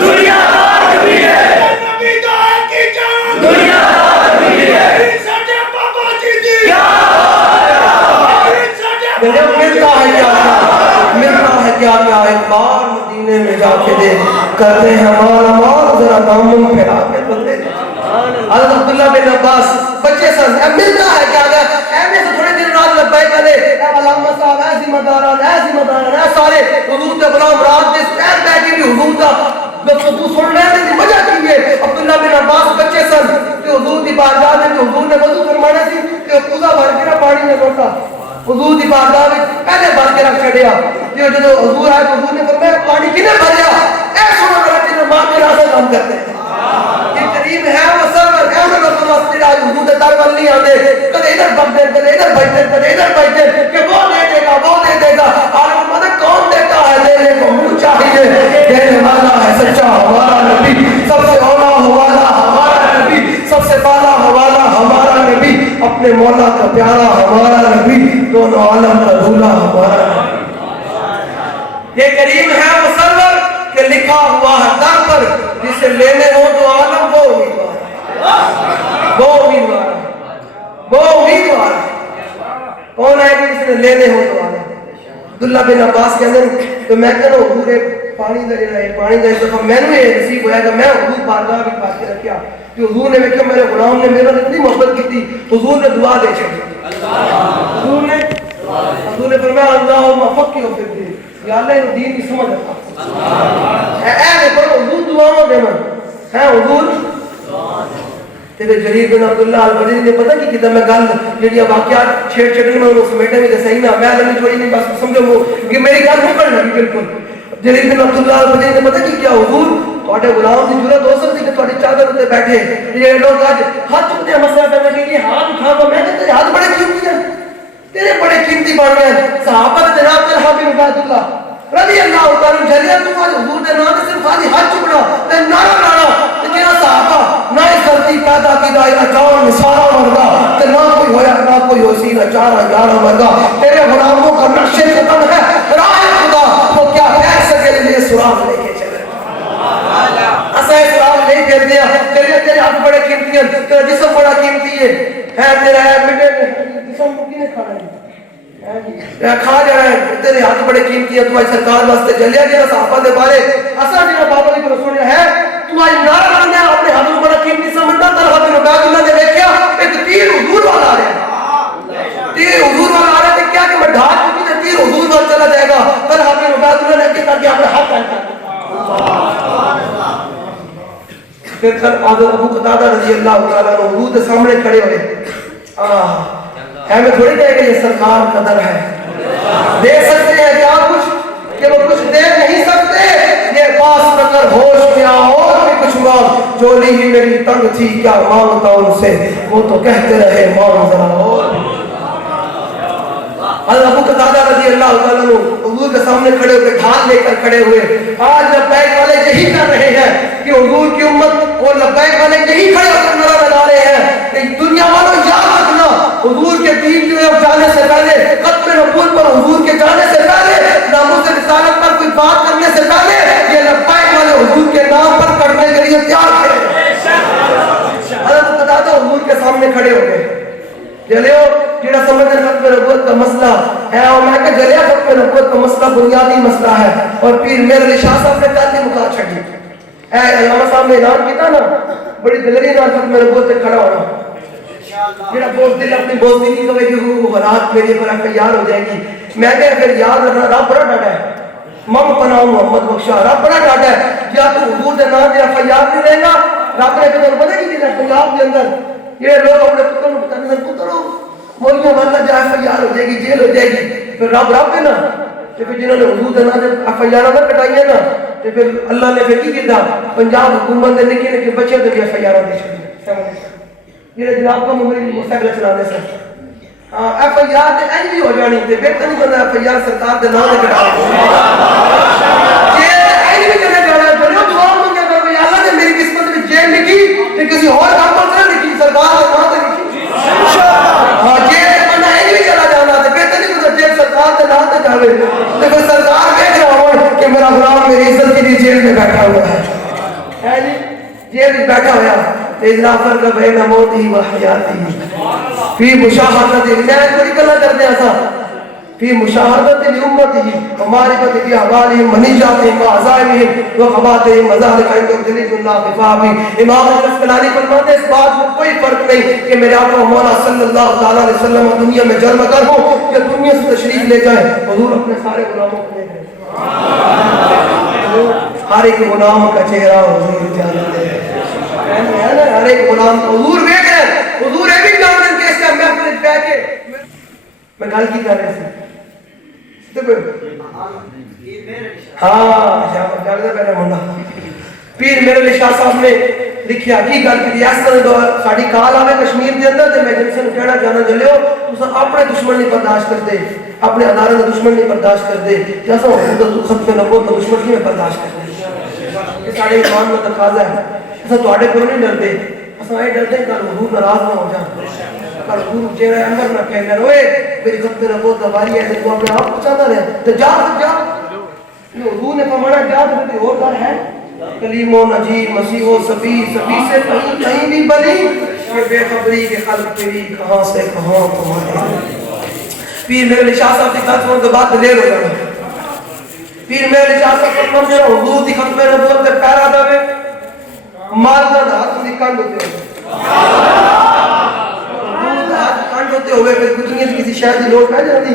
دنیا دار کبھی ہے دنیا دار کبھی ہے ملتا ہے کیا کیا ایک بار مدینے میں جا کے دے کرتے ہیں ہمارا مال ذرا دامن پھیلا کے بندے حضرت عبداللہ بن عباس بچے سن ملتا ہے کیا گیا ایسے سے تھوڑے دن رات لبائی کرے اے علامہ صاحب اے ذمہ داران اے سارے حضور کے غلام رات جس پیر بیٹھی بھی حضور کا گفتگو سن رہے تھے وجہ کی ہے عبداللہ بن عباس بچے سن کہ حضور کی بارگاہ میں حضور نے وضو فرمانا سی کہ پوزا بھر کے پانی میں لوٹا حضور کی بارگاہ میں پہلے بھر کے رکھ چھڑیا یہ جو حضور آئے حضور نے فرمایا پانی کنے بھریا اے سنو میرا جن ماں کے راستے کام کرتے ہیں یہ قریب ہے وہ سرور ہے انہوں نے رسول اللہ حضور کے در بل نہیں آتے کدھے ادھر بگدے کدھے ادھر بیٹھتے کدھے ادھر بیٹھتے کہ وہ دے دے گا عالم مدد کون دیتا ہے دینے کو منہ چاہیے دینے والا ہے سچا ہمارا نبی سب سے اولا حوالا ہمارا نبی سب سے بالا حوالا ہمارا نبی اپنے مولا کا پیارا ہمارا نبی دونوں عالم کا دھولا ہمارا نبی یہ کریم ہے وہ سرور کہ لکھا ہوا ہے در پر جسے لینے ہو تو عالم وہ امیدوار ہے وہ امیدوار ہے وہ امیدوار ہے کون ہے کہ جس نے لینے ہو تو عالم عبداللہ بن عباس کے اندر تو میں کہنا حضور پانی دے رہے پانی دے دفعہ میں نے یہ نصیب ہوا کہ میں حضور بارگاہ بھی پاس کے رکھیا کہ حضور نے دیکھا میرے غلام نے میرے اتنی محبت کی تھی حضور نے دعا دے چھڑی حضور نے فرمایا اللہم فقہہ فی الدین یا اللہ ان دین کی سمجھ رکھا اے پر حضور دعاؤں دے من ہے حضور تیرے جریر بن عبداللہ البجری نے پتہ کی کتاب میں گل جڑی واقعات چھیڑ چھڑنے میں وہ سمیٹے میں صحیح نہ میں لگی چھوڑی نہیں بس سمجھو وہ کہ میری گل نہیں پڑھ لگی بالکل جریر بن عبداللہ البجری نے پتہ کی کیا حضور تواڈے غلام کی ضرورت ہو سکتی کہ تواڈی چادر تے بیٹھے یہ لوگ آج ہاتھ چکتے مسئلہ کرنے کہ یہ ہاتھ اٹھا دو میں کہ تیرے ہاتھ بڑے قیمتی ہیں تیرے بڑے قیمتی بن گئے صحابہ جناب طلحہ بن عبید اللہ رضی اللہ تعالی جلیہ تو آج حضور دے نام سے صرف آج ہاتھ چکنا تے نعرہ لانا تے کیا صحابہ نہ اس دھرتی پیدا کی دائی اجان سارا مرگا تے نہ کوئی ہویا نہ کوئی ہوسی نہ چارہ گیارہ مرگا تیرے غلاموں کا نقش ختم ہے راہ خدا وہ کیا کہہ سکے لیے سراغ لے کے چلے اسے سراغ لے کے دیا تیرے ہاتھ بڑے قیمتی ہیں تیرا جسم بڑا قیمتی ہے تیرا بیٹے جسم کو کینے کھانا ہے کھا جا رہا ہے تیرے ہاتھ بڑے قیمتی ہے تو آج سرکار واسطے جلیا گیا صحابہ دے بارے اصلا جنہا بابا علیہ رسول ہے تو آج نعرہ لانا ہے اپنے ہاتھوں بڑا قیمتی سمجھتا طلحہ بن عبید اللہ نے دیکھا ایک تیر حضور والا آ رہا ہے تیر حضور والا آ رہا ہے کیا کہ میں ڈھال چکی تھی تیر حضور والا چلا جائے گا طلحہ بن عبید اللہ نے کہا کہ اپنے ہاتھ پہنچا پھر حضرت ابو قتادہ رضی اللہ تعالیٰ عنہ حضور کے سامنے کھڑے ہوئے ہمیں تھوڑی کہے کہ یہ سرکار قدر ہے دے سکتے ہیں کیا کچھ کہ وہ کچھ دے نہیں سکتے یہ پاس نہ کر ہوش کیا اور بھی کچھ مانگ جولی ہی میری تنگ تھی کیا مانگتا ان سے وہ تو کہتے رہے مانگ ذرا اور حضرت ابو قتادہ رضی اللہ تعالیٰ عنہ حضور کے سامنے کھڑے ہوئے ڈھال لے کر کھڑے ہوئے آج لبیک والے یہی کر رہے ہیں کہ حضور کی امت اور لبیک والے یہی کھڑے ہو کر نعرہ لگا رہے ہیں کہ دنیا والوں یاد رکھنا حضور کے دین کی طرف جانے سے پہلے ختم نبوت پر حضور کے جانے سے پہلے ناموس رسالت پر کوئی بات کرنے سے پہلے یہ لبیک والے حضور کے نام پر کرنے کے لیے تیار تھے کھڑے ہو گئے جلیو جڑا سمجھنے ختم نبوت کا مسئلہ ہے اور میں کہ جلیا ختم نبوت کا مسئلہ بنیادی مسئلہ ہے اور پیر میرے علی شاہ صاحب نے کہتے مکا چھڑی اے علامہ صاحب نے اعلان کیتا نا بڑی دلری نال ختم نبوت سے کھڑا ہونا جڑا بہت دل اپنی بوزدی نہیں کہے کہ وہ رات میری پر تیار ہو جائے گی میں کہ پھر یاد رکھنا رب بڑا ڈاٹا ہے مم پناہ محمد بخشا رب بڑا ڈاٹا ہے یا تو حضور دے نام دے فیاض نہیں رہے گا رب نے تمہیں پتہ کی دینا پنجاب کے اندر یہ لوگ اپنے پتر کو بتانے پترو مولیوں مرنا جائے فیاض ہو جائے گی جیل ہو جائے گی پھر رب ہے نا کہ پھر جنہوں نے حضور دے نام دے فیاض نہ کٹائی ہے نا کہ پھر اللہ نے پھر کی کیتا پنجاب حکومت نے نکے نکے بچے دے دیا فیاض دے چھڑی یہ جناب کو ممبئی موٹرسائیکل چلانے سے ایف آئی آر تے این بھی ہو جانی تے بہتر نہیں بندہ ایف آئی آر سرکار دے نام دے کٹا یہ این بھی کرنے جانا ہے جو دعا مانگے گا کہ اللہ نے میری قسمت میں جیل لکھی تے کسی اور کام پر نہ لکھی سرکار دے نام دے لکھی ہاں جیل بندہ این بھی چلا جانا تے بہتر نہیں بندہ جیل سرکار دے نام دے جاوے تے پھر سرکار دیکھ رہا ہو کہ میرا غلام میری عزت کے لیے جیل میں بیٹھا ہوا ہے جی جیل میں بیٹھا ہوا اذا فرق بین موتی و حیاتی فی مشاہدت میں کوئی گلا کرتے ہیں فی مشاہدت لامتی ومعرفت باحوالہم ونجاتہم وعزائمہم وخباتہم وذلک عند دلیل اللہ بفاہمی امام الاسقلانی فرماتے ہیں اس بات میں کوئی فرق نہیں کہ میرے آقا مولا صلی اللہ تعالی علیہ وسلم دنیا میں جرم کر ہو یا دنیا سے تشریف لے جائے حضور اپنے سارے غلاموں کو لے گئے ہر ایک غلام کا چہرہ حضور جانتے ہیں ہر ایک غلام حضور دیکھ رہے ہیں حضور یہ بھی جانتے ہیں کہ اس کا محفل بیٹھ کے میں گل کی کر رہے تھے ہاں جانتے پہلے منڈا پیر میرے علی شاہ صاحب نے لکھیا کی گل کی اس طرح ساڈی کال آوے کشمیر دے اندر تے میں جن سے کہنا چاہنا چلیو تساں اپنے دشمن نہیں برداشت کرتے اپنے ادارے دا دشمن نہیں برداشت کرتے جیسا حضور ختم نبوت دا دشمن نہیں برداشت کرتے یہ سارے ایمان کا تقاضا ہے اساں تواڈے کول نہیں ڈردے اساں اے ڈردے کہ حضور ناراض نہ ہو جان کل حضور جے اندر نہ کہنے اوئے میری ختم نبوت دا باری ہے تو اپنے آپ چاہتا رہے تے جا حضور نے فرمایا جا تے اور گل ہے کلیم و نجیب مسیح و صفی صفی سے کہیں بھی بنی کہ بے خبری کے خلق تیری کہاں سے کہاں تمہارے پیر میرے علی شاہ صاحب کی بات سننے کے بعد دلیر ہو گیا پیر میرے علی شاہ صاحب فرمان جو حضور دی ختم نبوت تے پیرا دے مالدار ہاتھ دی کنڈ ہوتے ہوتے ہوئے پھر دنیا کی کسی شاید کی لوٹ نہ جاتی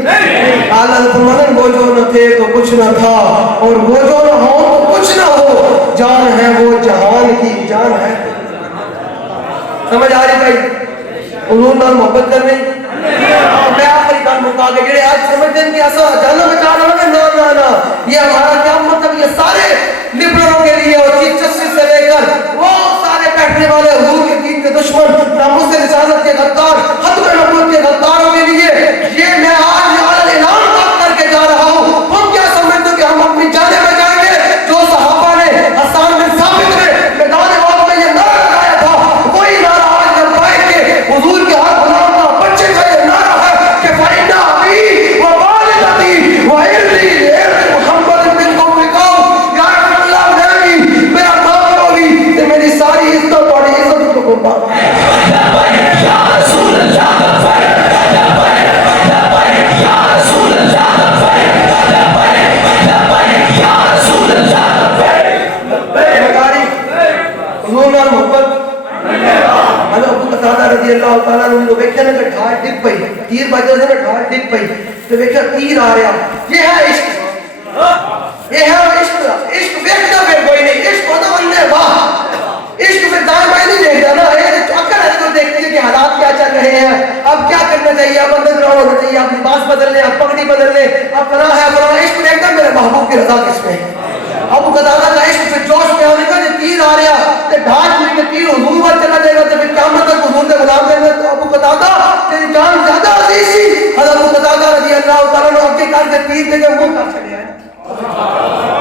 اللہ فرمانے وہ جو نہ تھے تو کچھ نہ تھا اور وہ جو نہ ہو تو کچھ نہ ہو جان ہے وہ جہان کی جان ہے سمجھ آ رہی بھائی حضور نال محبت کرنے میں آخری کام مکا کے جڑے آج سمجھتے ہیں کہ ایسا جانا بچا رہا ہے نا نا یہ ہمارا کیا مطلب یہ سارے لبرلوں کے لیے اور چیف جسٹس سے لے کر وہ سارے بیٹھنے والے حضور کے دین کے دشمن ناموس رسالت کے غدار ختم نبوت کے غداروں کے لیے یہ میں آج اعلان کر کے جا رہا ہوں ہم کیا سمجھتے کہ ہم اپنی جانیں بچائیں گے جو صحابہ نے حسان بن ثابت نے میدان عہد میں یہ نعرہ لگایا تھا وہی نعرہ آج لبائے کہ حضور کے ہر غلام کا بچے کا یہ نعرہ ہے کہ فَإِنَّ أَبِي وَوَالِدَتِي وَإِرْضِي لِإِرْضِ مُحَمَّدٍ مِنْكُمْ بِقَوْمٍ یا رسول اللہ میں میرا باپ ہوگی کہ میری ساری عزت اور عزت کو قربان یا رسول اللہ رضی اللہ تعالیٰ نے انہوں دیکھا نا کہ ڈھار ڈگ پئی تیر بجے سے نا ڈھار ڈگ پئی تو دیکھا تیر آ رہا یہ ہے عشق یہ ہے عشق عشق دیکھنا پھر کوئی نہیں عشق ہوتا بندے واہ عشق پھر دائیں بائیں نہیں دیکھتا نا یہ اکر ہے تو دیکھتی ہے کہ حالات کیا چل رہے ہیں اب کیا کرنا چاہیے اب اندر گراؤنڈ ہونا چاہیے اب لباس بدل لیں اب پگڑی بدل لیں اب فلاں ہے فلاں عشق دیکھتا میرے محبوب کی رضا کس میں ابو قتادہ کا عشق پھر جوش میں آنے کا جو تیر آ رہا تے ڈھاٹ لے کے تیر حضور پر چلا جائے گا تو پھر قیامت تک حضور کے غلام دیں گے تو ابو قتادہ تیری جان زیادہ عزیز تھی حضرت ابو قتادہ رضی اللہ تعالیٰ نے اپنے کار سے تیر دے کے منہ کر چلے آئے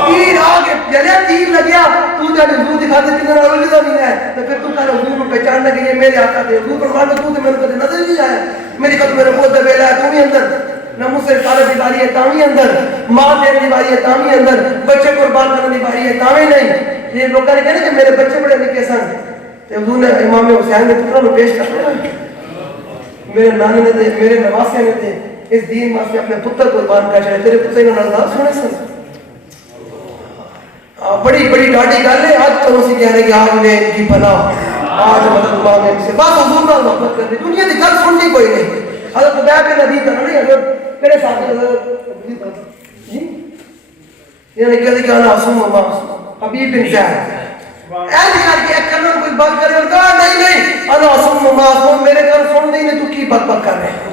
تیر آ کے جلیا تیر لگیا تو جب حضور دکھاتے کتنا اول زمین ہے تو پھر تو کہہ حضور کو پہچاننے کے لیے میرے آقا تھے حضور فرماتے تو تے میرے کو نظر نہیں آیا میری ختم نبوت دے ویلا ہے تو بھی اندر نمو سے رسالت دی باری ہے تاوی اندر ماں دین دی باری ہے تاوی اندر بچے قربان کرنے دی باری ہے تاوی نہیں یہ لوگوں نے کہنا کہ میرے بچے بڑے نکے سن تے حضور نے امام حسین نے پتروں کو پیش کر دیا میرے نانے نے دے میرے نواسے نے دے اس دین واسطے اپنے پتر قربان کر چاہے تیرے پتر نے نال سنے سن بڑی بڑی ڈاٹی گل ہے آج چلو سی کہہ رہے کہ آج میں کی بنا آج مدد مانگے سے بس حضور نال محبت کرنی دنیا کی گل سننی کوئی نہیں حضرت عبید بن ابی طلحہ نہیں حضرت میرے ساتھ حضرت جی یہ نہیں کہتے کہ انا عصوم و معصوم حبیب بن زید ایسے کر کے ایک کرنا کوئی بات کرے اور کہا نہیں نہیں انا عصوم و معصوم میرے گھر سن نہیں تو کی بات کر رہے ہیں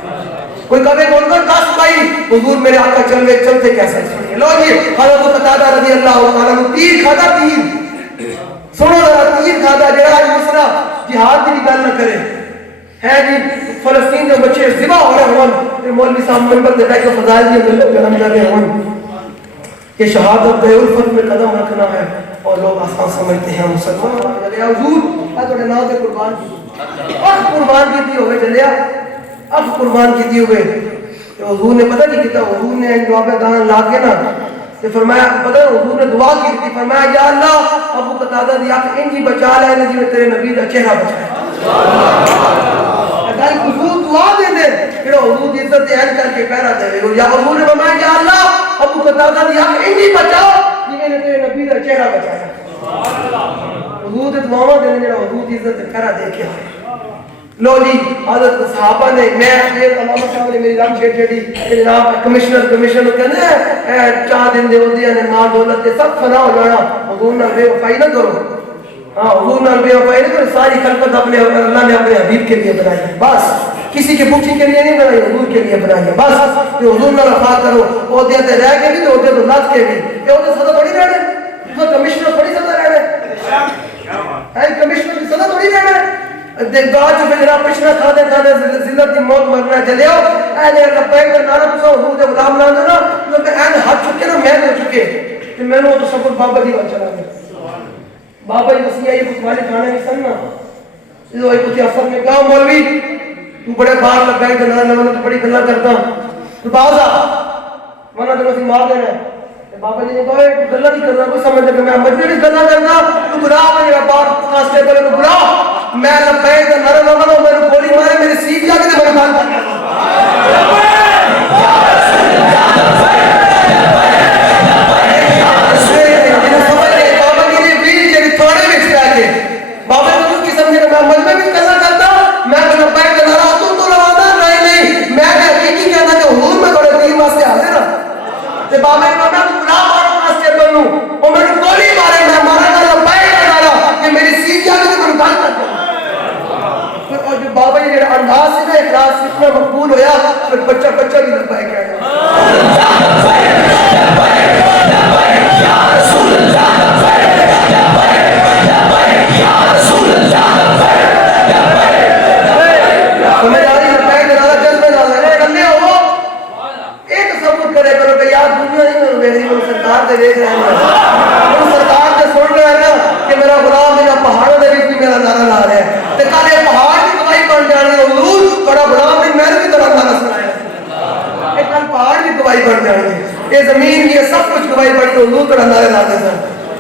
کوئی کبھی بول کر دس بھائی حضور میرے آقا چلتے کیسے سنیے لو جی حضرت قتادہ رضی اللہ عنہ تیر کھاتا تیر سنو ذرا تیر کھاتا جڑا آج مسئلہ جہاد کی گل نہ کرے ہے جی فلسطین کے بچے ذبح ہو رہے ہوں پھر مولوی صاحب منبر دے بیٹھ کے فضائل کی گل بیان کر رہے ہوں کہ شہادت دے الفت میں قدم رکھنا ہے اور لوگ آسان سمجھتے ہیں مسلمان جلیا حضور اج تھوڑے نام سے قربان کی اخ قربان کی ہوئے جلیا اخ قربان کی ہوئے تو حضور نے پتہ نہیں کیتا حضور نے جواب دان لا کے نا تے فرمایا پتہ حضور نے دعا کی تھی فرمایا یا اللہ ابو قتادہ دی اکھ انجی بچا لے نے جویں تیرے نبی دا چہرہ بچایا گل حضور دعا دے دے کہ حضور دی عزت اعلان کر کے پہرا دے یا حضور نے فرمایا یا اللہ ابو قتادہ دی اکھ انجی بچاؤ جویں تیرے نبی دا چہرہ بچایا سبحان اللہ حضور دی دعاواں دے جڑا حضور دی عزت پہرا دے کے لو جی حضرت صحابہ نے میں علامہ صاحب نے میری رام چھیڑ چھیڑی جناب کمشنر کہنے ہیں 4 دن دے ہوندے نے مال دولت تے سب فنا ہو جانا حضور نال بے وفائی نہ کرو ہاں حضور نال بے وفائی نہ کرو ساری خلقت اپنے اللہ نے اپنے حبیب کے لیے بنائی ہے بس کسی کے پوچھی کے لیے نہیں بنائی حضور کے لیے بنائی ہے بس کہ حضور نال وفا کرو عہدے تے رہ کے بھی عہدے تو لگ کے بھی یہ عہدے سزا تھوڑی رہنے تو کمشنر تھوڑی سزا رہنے ہے کمشنر کی سزا تھوڑی رہنے دیکھ باج پہ جناب پچھنا کھانے ذلت کی موت مرنا چلے ہو اہلِ لبیک کا نعرہ تسا حضور دے غلام نہ دینا تو کہ این ہاتھ چکے نا میں دے چکے کہ میں نے وہ تو سفر بابا جی وال چلا گیا بابا جی وسیع یہ کتوالی کھانے میں سننا جو ایک کتی افسر نے کہا مولوی تو بڑے باہر لبیک کا نعرہ لگانا تو بڑی گلا کرتا تو بازا مانا تو نسی مار دینا بابا جی نے کہا ایک گلا نہیں کرنا کوئی سمجھ لگا میں مجھے گلا کرنا تو بلا میرا بار کانسٹیبل کو بلا میں لبیک کا نعرہ لگانا میرے گولی مارے میری سیٹ جا کے میرے بال بابا تو کی سمجھے میں مجھ میں بھی کلا کرتا میں لبیک کا نعرہ تو لگانا نہیں میں حقیقی کہنا کہ حضور میں تھوڑے دین واسطے حاضر ہوں تے بابا نے کہا تو بلا مارو کانسٹیبل نو او میرے گولی مارے میں مارا گا لبیک کا نعرہ کہ میری سیٹ جا کے میرے بال کرتا اور جو بابا یہ جڑا انداز سے نا اخلاص اتنا مقبول ہویا پھر بچہ بھی لبیک کہہ گیا یا رسول اللہ ہمیں جاری لبیک کا نعرہ جذبے ڈالا ہے کرنے ہو ایک تصور کرے کرو کہ یار دنیا نہیں میں میری سرکار دے دیکھ رہے ہیں وہ سرکار سے سن رہے ہیں نا کہ میرا غلام میرا پہاڑوں دے بھی میرا نعرہ لا رہا ہے تے کالے پہاڑ کی گواہی بن جانے حضور بڑا غلام بھی میں بھی تیرا نعرہ سنایا اے کل پہاڑ کی گواہی بن جانے یہ زمین یہ سب کچھ گواہی بن کے حضور تیرا نعرہ لاتے ہیں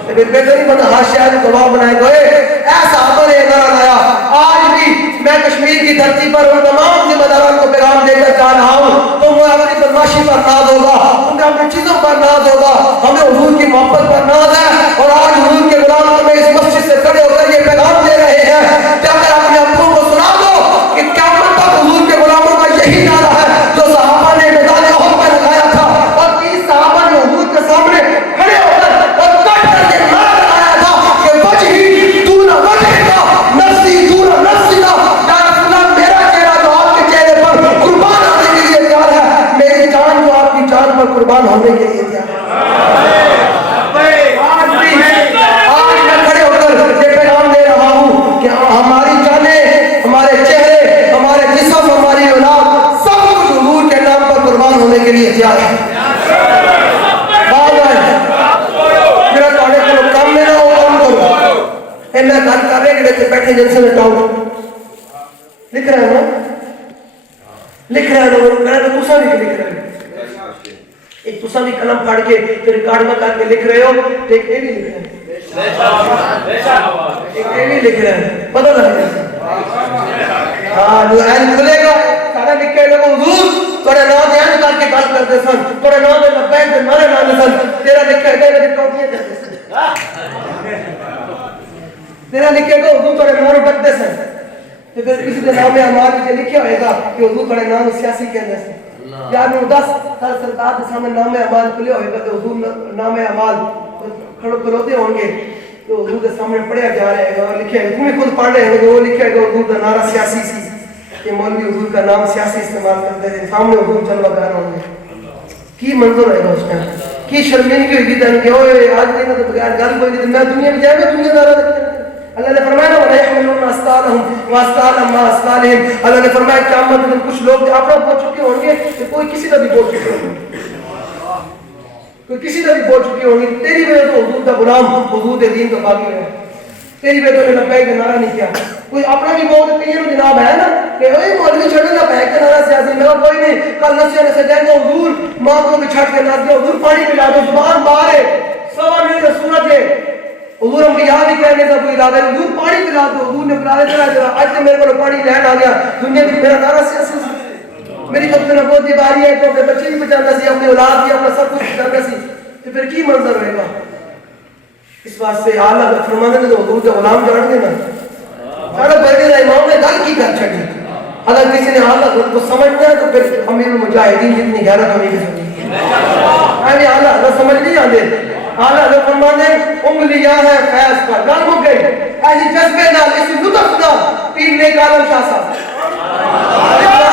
تے بہتر نہیں بنا ہر شہر گواہ بنائے گئے اے صحابہ نے نعرہ لایا آج بھی میں کشمیر کی دھرتی پر ان تمام ذمہ داروں کو پیغام دے کر جا رہا ہوں تو وہ اپنی بدماشی پر ناز ہوگا ان کا اپنی چیزوں پر ناز ہوگا ہمیں حضور کی محبت پر ناز ہے اور آج حضور کے غلام ہمیں اس مسجد سے کھڑے ہو کر یہ پیغام دے رہے ہیں کہ اگر اپنے اپنوں کو سنا دو کہ قیامت تک حضور کے غلاموں کا یہی نعرہ ہے جو صحابہ نے میدان احد میں لگایا تھا اور 30 صحابہ نے حضور کے سامنے کھڑے ہو کر اور کٹ کر کے نعرہ لگایا تھا کہ وجہی دون وجہک نفسی دون نفسک یا رسول اللہ میرا چہرہ جو آپ کے چہرے پر قربان ہونے کے لیے تیار ہے میری جان جو آپ کی جان پر قربان ہونے کے لیے تیار ہے آج میں کھڑے ہو کر یہ پیغام دے رہا ہوں کہ ہماری جانیں ہمارے چہرے ہمارے جسم ہماری اولاد سب کچھ حضور کے نام پر قربان ہونے کے لیے تیار ہے میرا تھوڑے کو کام میرا وہ کام کرو اے میں گل کر رہے کہ بیٹھے جن سے لٹاؤ لکھ رہے ہیں نا لکھ رہے ہیں لوگ کہہ رہے تو بھی لکھ رہے ہیں ایک تسا بھی قلم پھاڑ کے ریکارڈ میں کر کے لکھ رہے ہو ایک یہ بھی لکھ رہے ہیں ایک یہ بھی لکھ رہے ہیں پتہ لگ رہا ہے ہاں جو عین کھلے گا تھوڑے نام دے اند کر کے گل کرتے سن تھوڑے نام دے لبیک دے مارے نام سن تیرا لکھا ہے کہ ٹوپیاں کرتے سن تیرا لکھے گا اردو تھوڑے نام رکھتے سن تو پھر کسی دے نام اعمال میں لکھا ہوئے گا کہ اردو تھوڑے نام سیاسی کہندے سن یار میں 10 سال سرکار کے سامنے نام اعمال کھلے ہوئے گا تو حضور نام اعمال کھڑو کھلوتے ہوں گے تو حضور کے سامنے پڑھیا جا رہے گا اور لکھے گا تمہیں خود پڑھ رہے ہیں وہ لکھے گا حضور کا نعرہ سیاسی سی کہ مولوی حضور کا نام سیاسی استعمال کرتے ہیں سامنے حضور جلوہ گار ہوں گے کی منظر ہے اس میں کی شرمندگی ہوئی تھی کہ اوئے آج دینا تو بغیر گل کوئی نہیں میں دنیا میں جائے گا دنیا دارا اللہ نے فرمایا وَلَا يَحْمِلُونَ أَثْقَالَهُمْ وَأَثْقَالًا مَّعَ أَثْقَالِهِمْ اللہ نے فرمایا قیامت میں کچھ لوگ اپنا بوجھ چکے ہوں گے کہ کوئی کسی کا بھی بوجھ چکے ہوں گے کوئی کسی کا بھی بوجھ چکے ہوں گے تیری وجہ تو حضور کا غلام حضور کے دین کا باقی ہے تیری وجہ تو لبیک کا نعرہ نہیں کیا کوئی اپنا بھی بہت کئی جناب ہے نا کہ اوے مولوی چھڑے نا بیک کا نعرہ سیاسی میں کوئی نہیں کل نسیہ نے سجائے گا حضور ماں کو بھی چھٹ کے ناچ دیا حضور پانی پلا دو زبان باہر ہے سوا میرے سورج ہے حضور ہم یہاں بھی کہنے کا کوئی ارادہ ہے حضور پانی پلا دو حضور نے پلا دیا جرا آج سے میرے کو پانی لہن آ گیا دنیا کی میرا نعرہ سیاسی میری خود میں نبوت کی باری ہے تو اپنے بچے بھی بچانا سی اپنے اولاد بھی اپنا سب کچھ بچانا سی تو پھر کی منظر ہوئے گا اس بات سے اعلیٰ کا فرمانے میں تو حضور کا غلام جان دینا سارا برگے کا امام نے گل کی کر چھڑی اگر کسی نے اعلیٰ کو سمجھنا ہے تو پھر امیر المجاہدین جتنی غیرت ہونی بھی چاہیے اعلیٰ اگر سمجھ نہیں آتے اعلیٰ حضرت فرمانے انگلیاں ہے فیض پر گل ہو گئی ایسی جذبے نال اسی لطف نال پیر نے عالم شاہ صاحب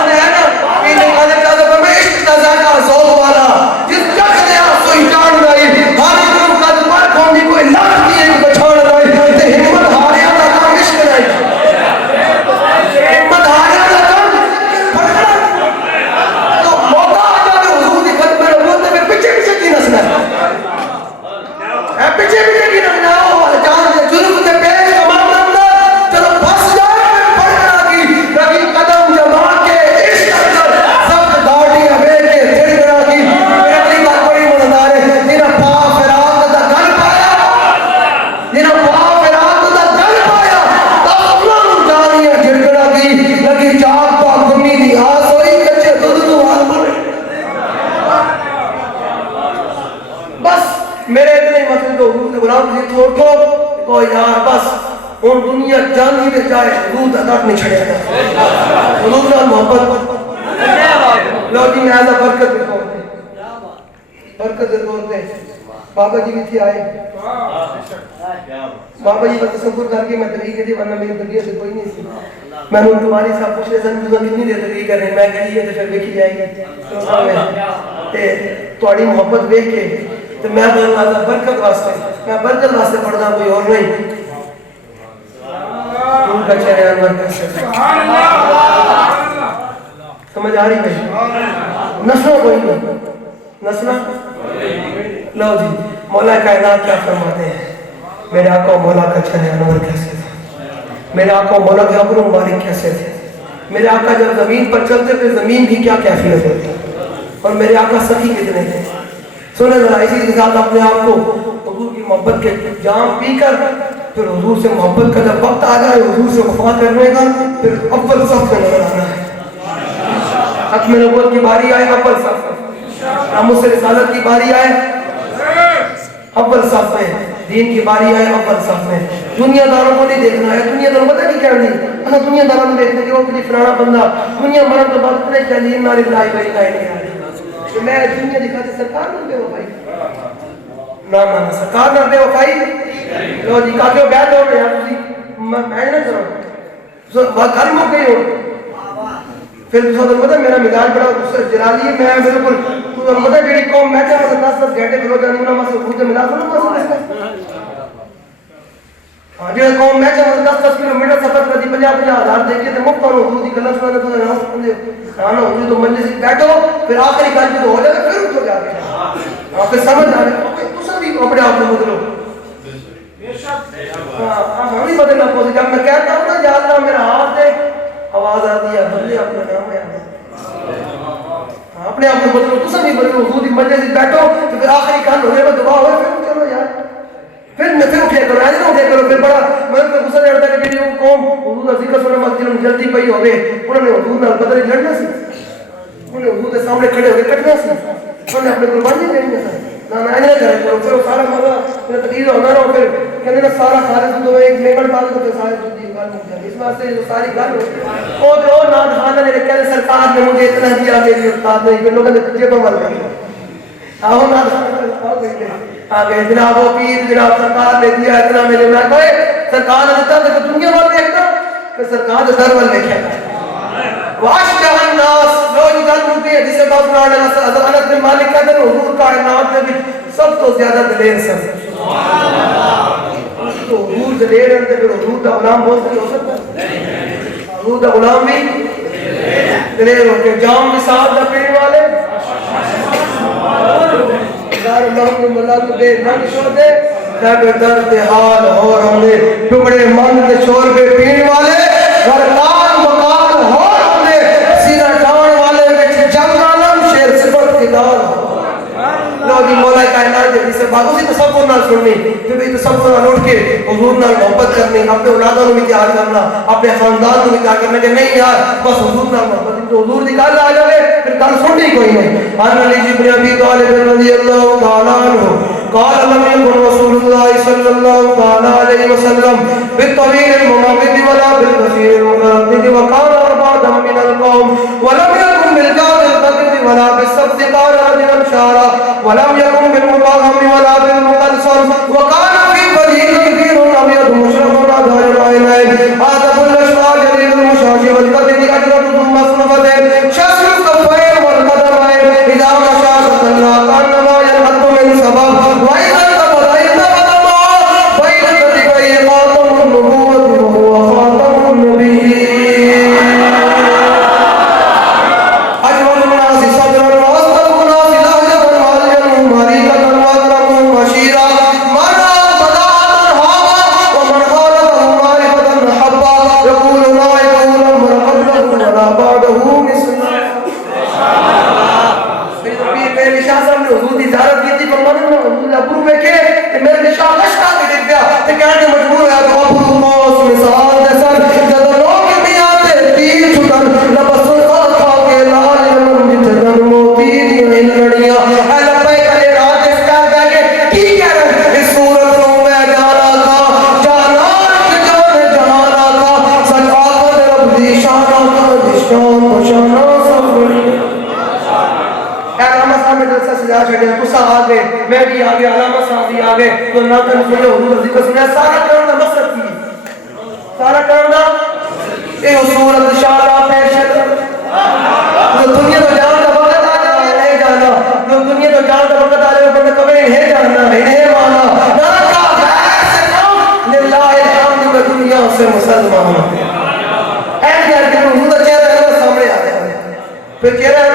ہے نا پیر نے عالم شاہ صاحب فرمائے عشق کا ذائقہ ذوق والا جس چکھ دیا سوئی جان رہی ہاری گروہ کا دوبار کھونی کوئی لاکھ دیئے کو بچھاڑ رہی تے ہمت ہاریا دا کام عشق نہیں ہمت ہاریا دا کام تو موقع آ جائے حضور کی خدمت میں بولتے میں پیچھے پیچھے کی نسل ہے پیچھے پیچھے کی نسل ہے جان دے جنوب تے پیش کمان بندہ چلو بھس جائے پڑھنا کی رگی قدم جما کے عشق اندر سب داڑھی ابے کے دل بنا کی میری بات بڑی مزدار ہے جنہ پا فراق دا گل پایا جنہ پا فراق دا گل پایا تا اللہ جانی ہے جڑگڑا کی لگی چاک پا گمی دی آس ہوئی کچھے دودھ تو آل بڑے بس میرے اتنے مسئلے تو حضور کے غلام سے چھوڑ کو کوئی یار بس ان دنیا جان ہی میں جائے حضور عطاق نہیں چھڑے گا حضور نال محبت لو جی میں ایسا برکت دے طور پہ بابا جی بھی تھی آئے بابا جی کا تصور کر کے میں تحریک تھی ورنہ میری طبیعت سے کوئی نہیں سی میں نے تمہاری صاحب پوچھ رہے سن کتنی دیر تحریک کر رہے ہیں میں کہی ہے تو پھر دیکھی جائے گی تھوڑی محبت دیکھ کے تو میں بولنا تھا برکت واسطے میں برکت واسطے پڑھنا کوئی اور نہیں ان کا چہرے انور کیسے سمجھ آ رہی بھائی نسلوں کوئی نہیں نسلوں لو جی مولا کائنات کیا فرماتے ہیں میرے آقا و مولا کا چہرے انور کیسے تھے میرے آقا و مولا کے ابر مبارک کیسے تھے میرے آقا جب زمین پر چلتے پھر زمین بھی کیا کیفیت ہوتی اور میرے آقا سخی کتنے تھے سنیں ذرا اسی کے ساتھ اپنے آپ کو حضور کی محبت کے جام پی کر پھر حضور سے محبت کا جب وقت آ جائے حضور سے وفا کرنے کا پھر اول صف میں نظر آنا ہے ختم نبوت کی باری آئے اول صف میں ناموس رسالت کی باری آئے اول صف میں دین کی باری آئے اول صف میں دنیا داروں کو نہیں دیکھنا ہے دنیا داروں پتہ نہیں کیا نہیں انا دنیا داروں کو دیکھتے کہ وہ کلی فلانا بندہ دنیا مرن تو بعد اتنے چلین ناری بلائی بھائی نہیں آ رہی میں دنیا دکھاتے سرکار نہ بے وفائی نہ سرکار نہ بے وفائی لو جی کہتے ہو بیعت ہو رہے ہیں میں نہ کروں گھر میں گئی ہو پھر دوسرا پتہ میرا مزاج بڑا جلالی ہے میں بالکل تو پتہ جڑی قوم میں چاہتا 10 گھنٹے کھلو جانی انہاں مسئلہ خود ملا سنو مسئلہ ہاں جڑی قوم میں چاہتا 10 کلومیٹر سفر کرتی 50 ہزار دے کے تے مفت اور حضور دی گلاں سنانے تو نہ سمجھے ہاں حضور تو مجلس سے بیٹھو پھر آخری گل جو ہو جائے پھر اٹھو جا کے ہاں پھر سمجھ آ رہے تساں بھی اپنے آپ کو بدلو بے شک ہاں ہم نہیں بدلنا پوسی جب میں کہتا ہوں نا یا اللہ میرا ہاتھ دے آواز آتی ہے بدلے اپنا نام ہے اپنے آپ کو بدلو تساں بھی بدلو حضور دی مجلس سے بیٹھو تو پھر آخری گل ہونے میں دعا ہوئے پھر چلو یار پھر اٹھے کرو ایسے نہ اٹھے کرو پھر بڑا میں تو غصہ چڑھتا ہے کہ جو قوم حضور کا ذکر سننے مسجد میں جلدی پئی ہوے انہوں نے حضور نال بدل لڑنا سی انہیں حضور کے سامنے کھڑے ہو کے کٹنا سی انہیں اپنے قربانی دینی ہے نہ نہیں کرے کرو پھر وہ سارا مزہ پھر تقریر ہونا رہو پھر کہنے نا سارا خالص تو ایک میمن بات کو سارے تو دی گل ہو جائے اس واسطے جو ساری گل ہو وہ جو ناد خانہ نے کہنے سرکار نے مجھے اتنا دیا میری استاد نے کہ لوگوں نے تجھے تو مل گئی آؤ ناد خانہ آگے جناب وہ پیر جناب سرکار نے دیا اتنا میرے میں کوئی سرکار نے دیتا تو دنیا وال دیکھتا کہ سرکار نے در وال دیکھا واشجع الناس لوگ گل ہوتی ہے جسے بات قرآن حضرت انس بن مالک کہتے ہیں حضور کائنات میں سب تو زیادہ دلیر سن تو حضور دلیر ہیں پھر حضور کا غلام بہت نہیں ہو سکتا حضور کا غلام بھی دلیر ہو کے جام بھی صاحب نہ پینے والے دار اللہ کو ملا تو دے نہ چھوڑ دے تب درد حال ہو رہے ٹکڑے من کے شور پہ پینے والے غرقان مکان ہو لو جی مولا کائنات جس سے بات اسی تصور نال سننی کہ بھی تصور نال اٹھ کے حضور نال محبت کرنی اپنے اولادوں کو بھی تیار کرنا اپنے خاندان کو بھی تیار کرنا کہ نہیں یار بس حضور نال محبت تو حضور دی گل آ جائے پھر گل سننی کوئی نہیں ان علی بن ابی طالب رضی اللہ تعالی عنہ قال لم يكن رسول الله صلى الله تعالى عليه وسلم بالطويل المماطل ولا بالقصير المتردد وقال أربعة من القوم ولم يكن بالجاد القدر ولا بالسبت قال رجلا شارا ولم يكن بالمطاهم ولا بالمقلصم وقال في بديل كثير أبيض مشرف أدار العينين آدم الأشبار جليل المشاش والقدر أجرة ثم صنفة شسر الكفين والقدمين إذا مشى فتلا كأنما ينحط من سبب وإذا انتبه انتبه بين كتفيه خاتم النبوة وهو خاتم النبيين أجمل الناس صدرا وأصدق الناس لهجة وألين مريكة وأكرم بشيرا من صداقة هابا ومن خالفه معرفة حبا يقول لا يقول من قبله ولا بعده مثله میرے شاہ صاحب نے حضور کی زیارت کی تھی فرمانے میں حضور نے ابرو میں کے کہ میرے شاہ لشکا کے دیکھ گیا کہ کہنے مجبور ہوا تو ابرو موس مثال دے سر جب لوگ بھی آتے تیر چھٹن لبس الخلقہ کے لال من جتن موتی دین لڑیاں اے لبے کرے راج اس کا کہ کی کہہ رہے اس صورت میں میں جانا تھا جانا کہ جان جہانا تھا سچ آخر رب دی شانہ کا دشتان پشانہ سب بڑی علامہ صاحب میں جلسہ سجا چھڑے تو سا آگے میں بھی آگے علامہ صاحب بھی آگے تو ناظر سنے حضور ذکر سنے سارا کرنا مقصد کی سارا کرنا اے صورت شارہ پیش ہے تو دنیا تو جان کا وقت آ جائے نہیں جانا تو دنیا تو جان کا وقت آ جائے بندہ کبھی نہیں جانا نہیں مانا نہ کا غیر سے کم للہ الحمد میں دنیا سے مسلمان اے جائے کہ حضور کا چہرہ ہے سامنے آ جائے پھر چہرہ ہے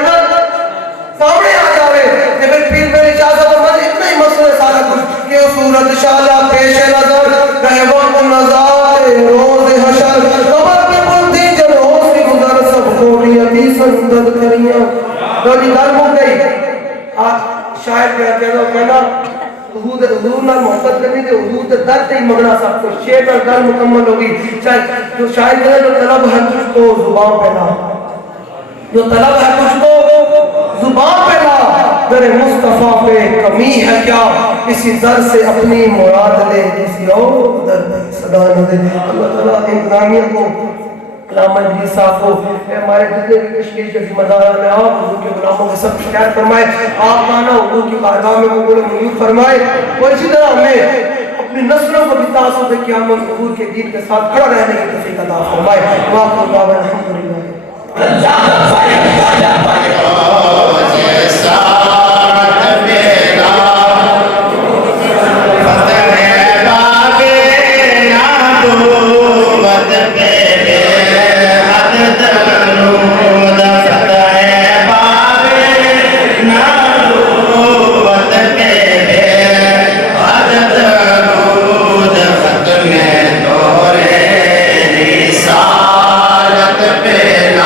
سامنے آ جاوے کہ پھر پیر میری اجازت اور اتنا ہی مسئلہ سارا کچھ یہ صورت شالا پیش نظر رہوان کو نظار روز حشر قبر پہ بندی جنہوں سے گزر سب خوڑی عدیث سندد کریاں تو جی گل ہو گئی شاید کہنا حضور نال محبت کرنی تھے حضور تے در تے ہی مگنا سب کچھ شیر پر گل مکمل ہوگی جو شاید کہنا جو طلب ہے تجھ کو زبان پہ لا جو طلب ہے کچھ کو زبان پہ لا در مصطفیٰ پہ کمی ہے کیا کسی در سے اپنی مراد لے کسی اور در صدا نہ دے اللہ تعالیٰ انتظامیہ کو علامہ ادریس صاحب کو ہمارے جتنے بھی کشمیر کے ذمہ دار میں آپ حضور کے غلاموں کے سب شکایت فرمائے آپ مانا حضور کی بارگاہ میں قبول منظور فرمائے اور اسی طرح ہمیں اپنی نسلوں کو بھی تعصب قیامت حضور کے دین کے ساتھ کھڑا رہنے کی توفیق عطا فرمائے واقعہ دعوانا الحمدللہ رسالت پہ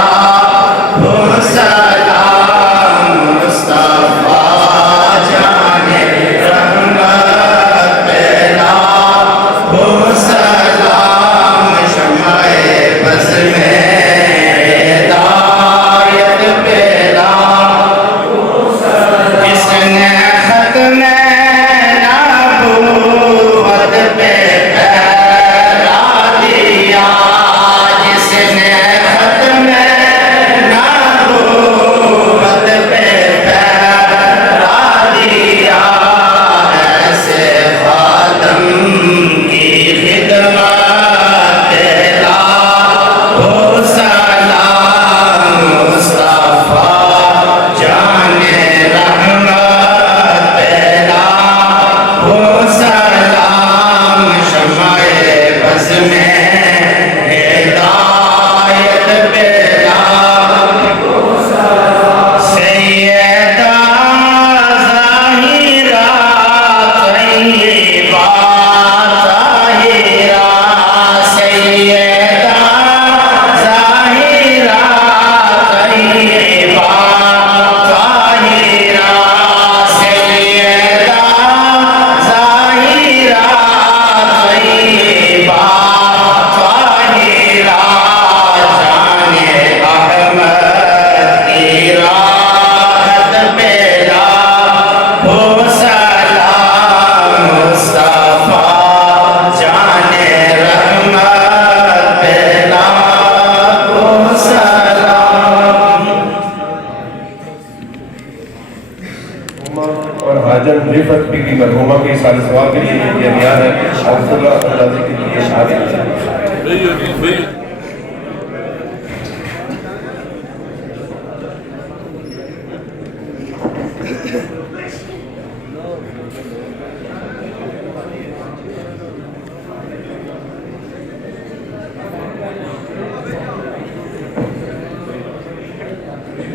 الفت بی بی مرحومہ کے سال ثواب کے لیے یہ کیا گیا ہے اور خدا اللہ کے لیے شہادت ہے.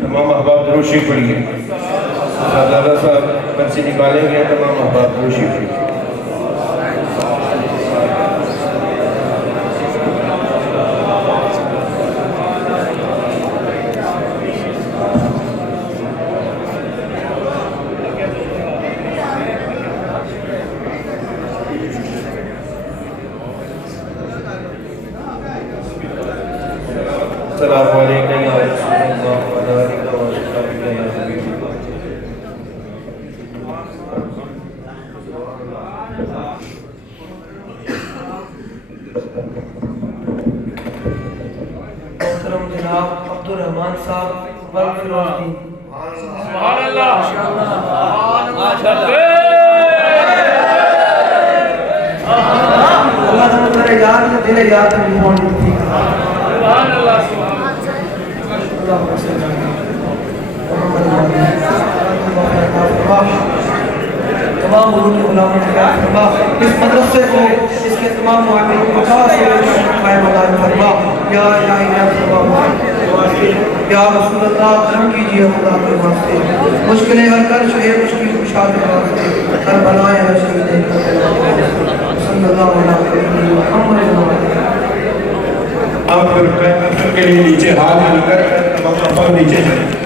تمام احباب درود شریف پڑھیے. دادا صاحب پرچی نکالیں گے. تمام احباب درود شریف پڑھیے. السلام علیکم یا رسول اللہ وعلیہ آلہ وصحبہ یا حبیب اللہ. محترم جناب عبدالرحمان صاحب ورفرازی. سبحان اللہ اللہ تعالیٰ میرے یاد میں دل یاد میں موجود تھی. سبحان اللہ تمام علوم علماء کے فرما اس مدرسے کو اس کے تمام معاملوں کو خاص قائم مقام فرما. یا الہی یا فرما یا رسول اللہ کرم کیجیے خدا کے واسطے. مشکلیں حل کر شہر مشکل کشا کے واسطے کر بنائے ہر شہید صلی اللہ علیہ محمد. اب پھر کے لیے نیچے ہاتھ مل کر تمام احباب نیچے جائیں.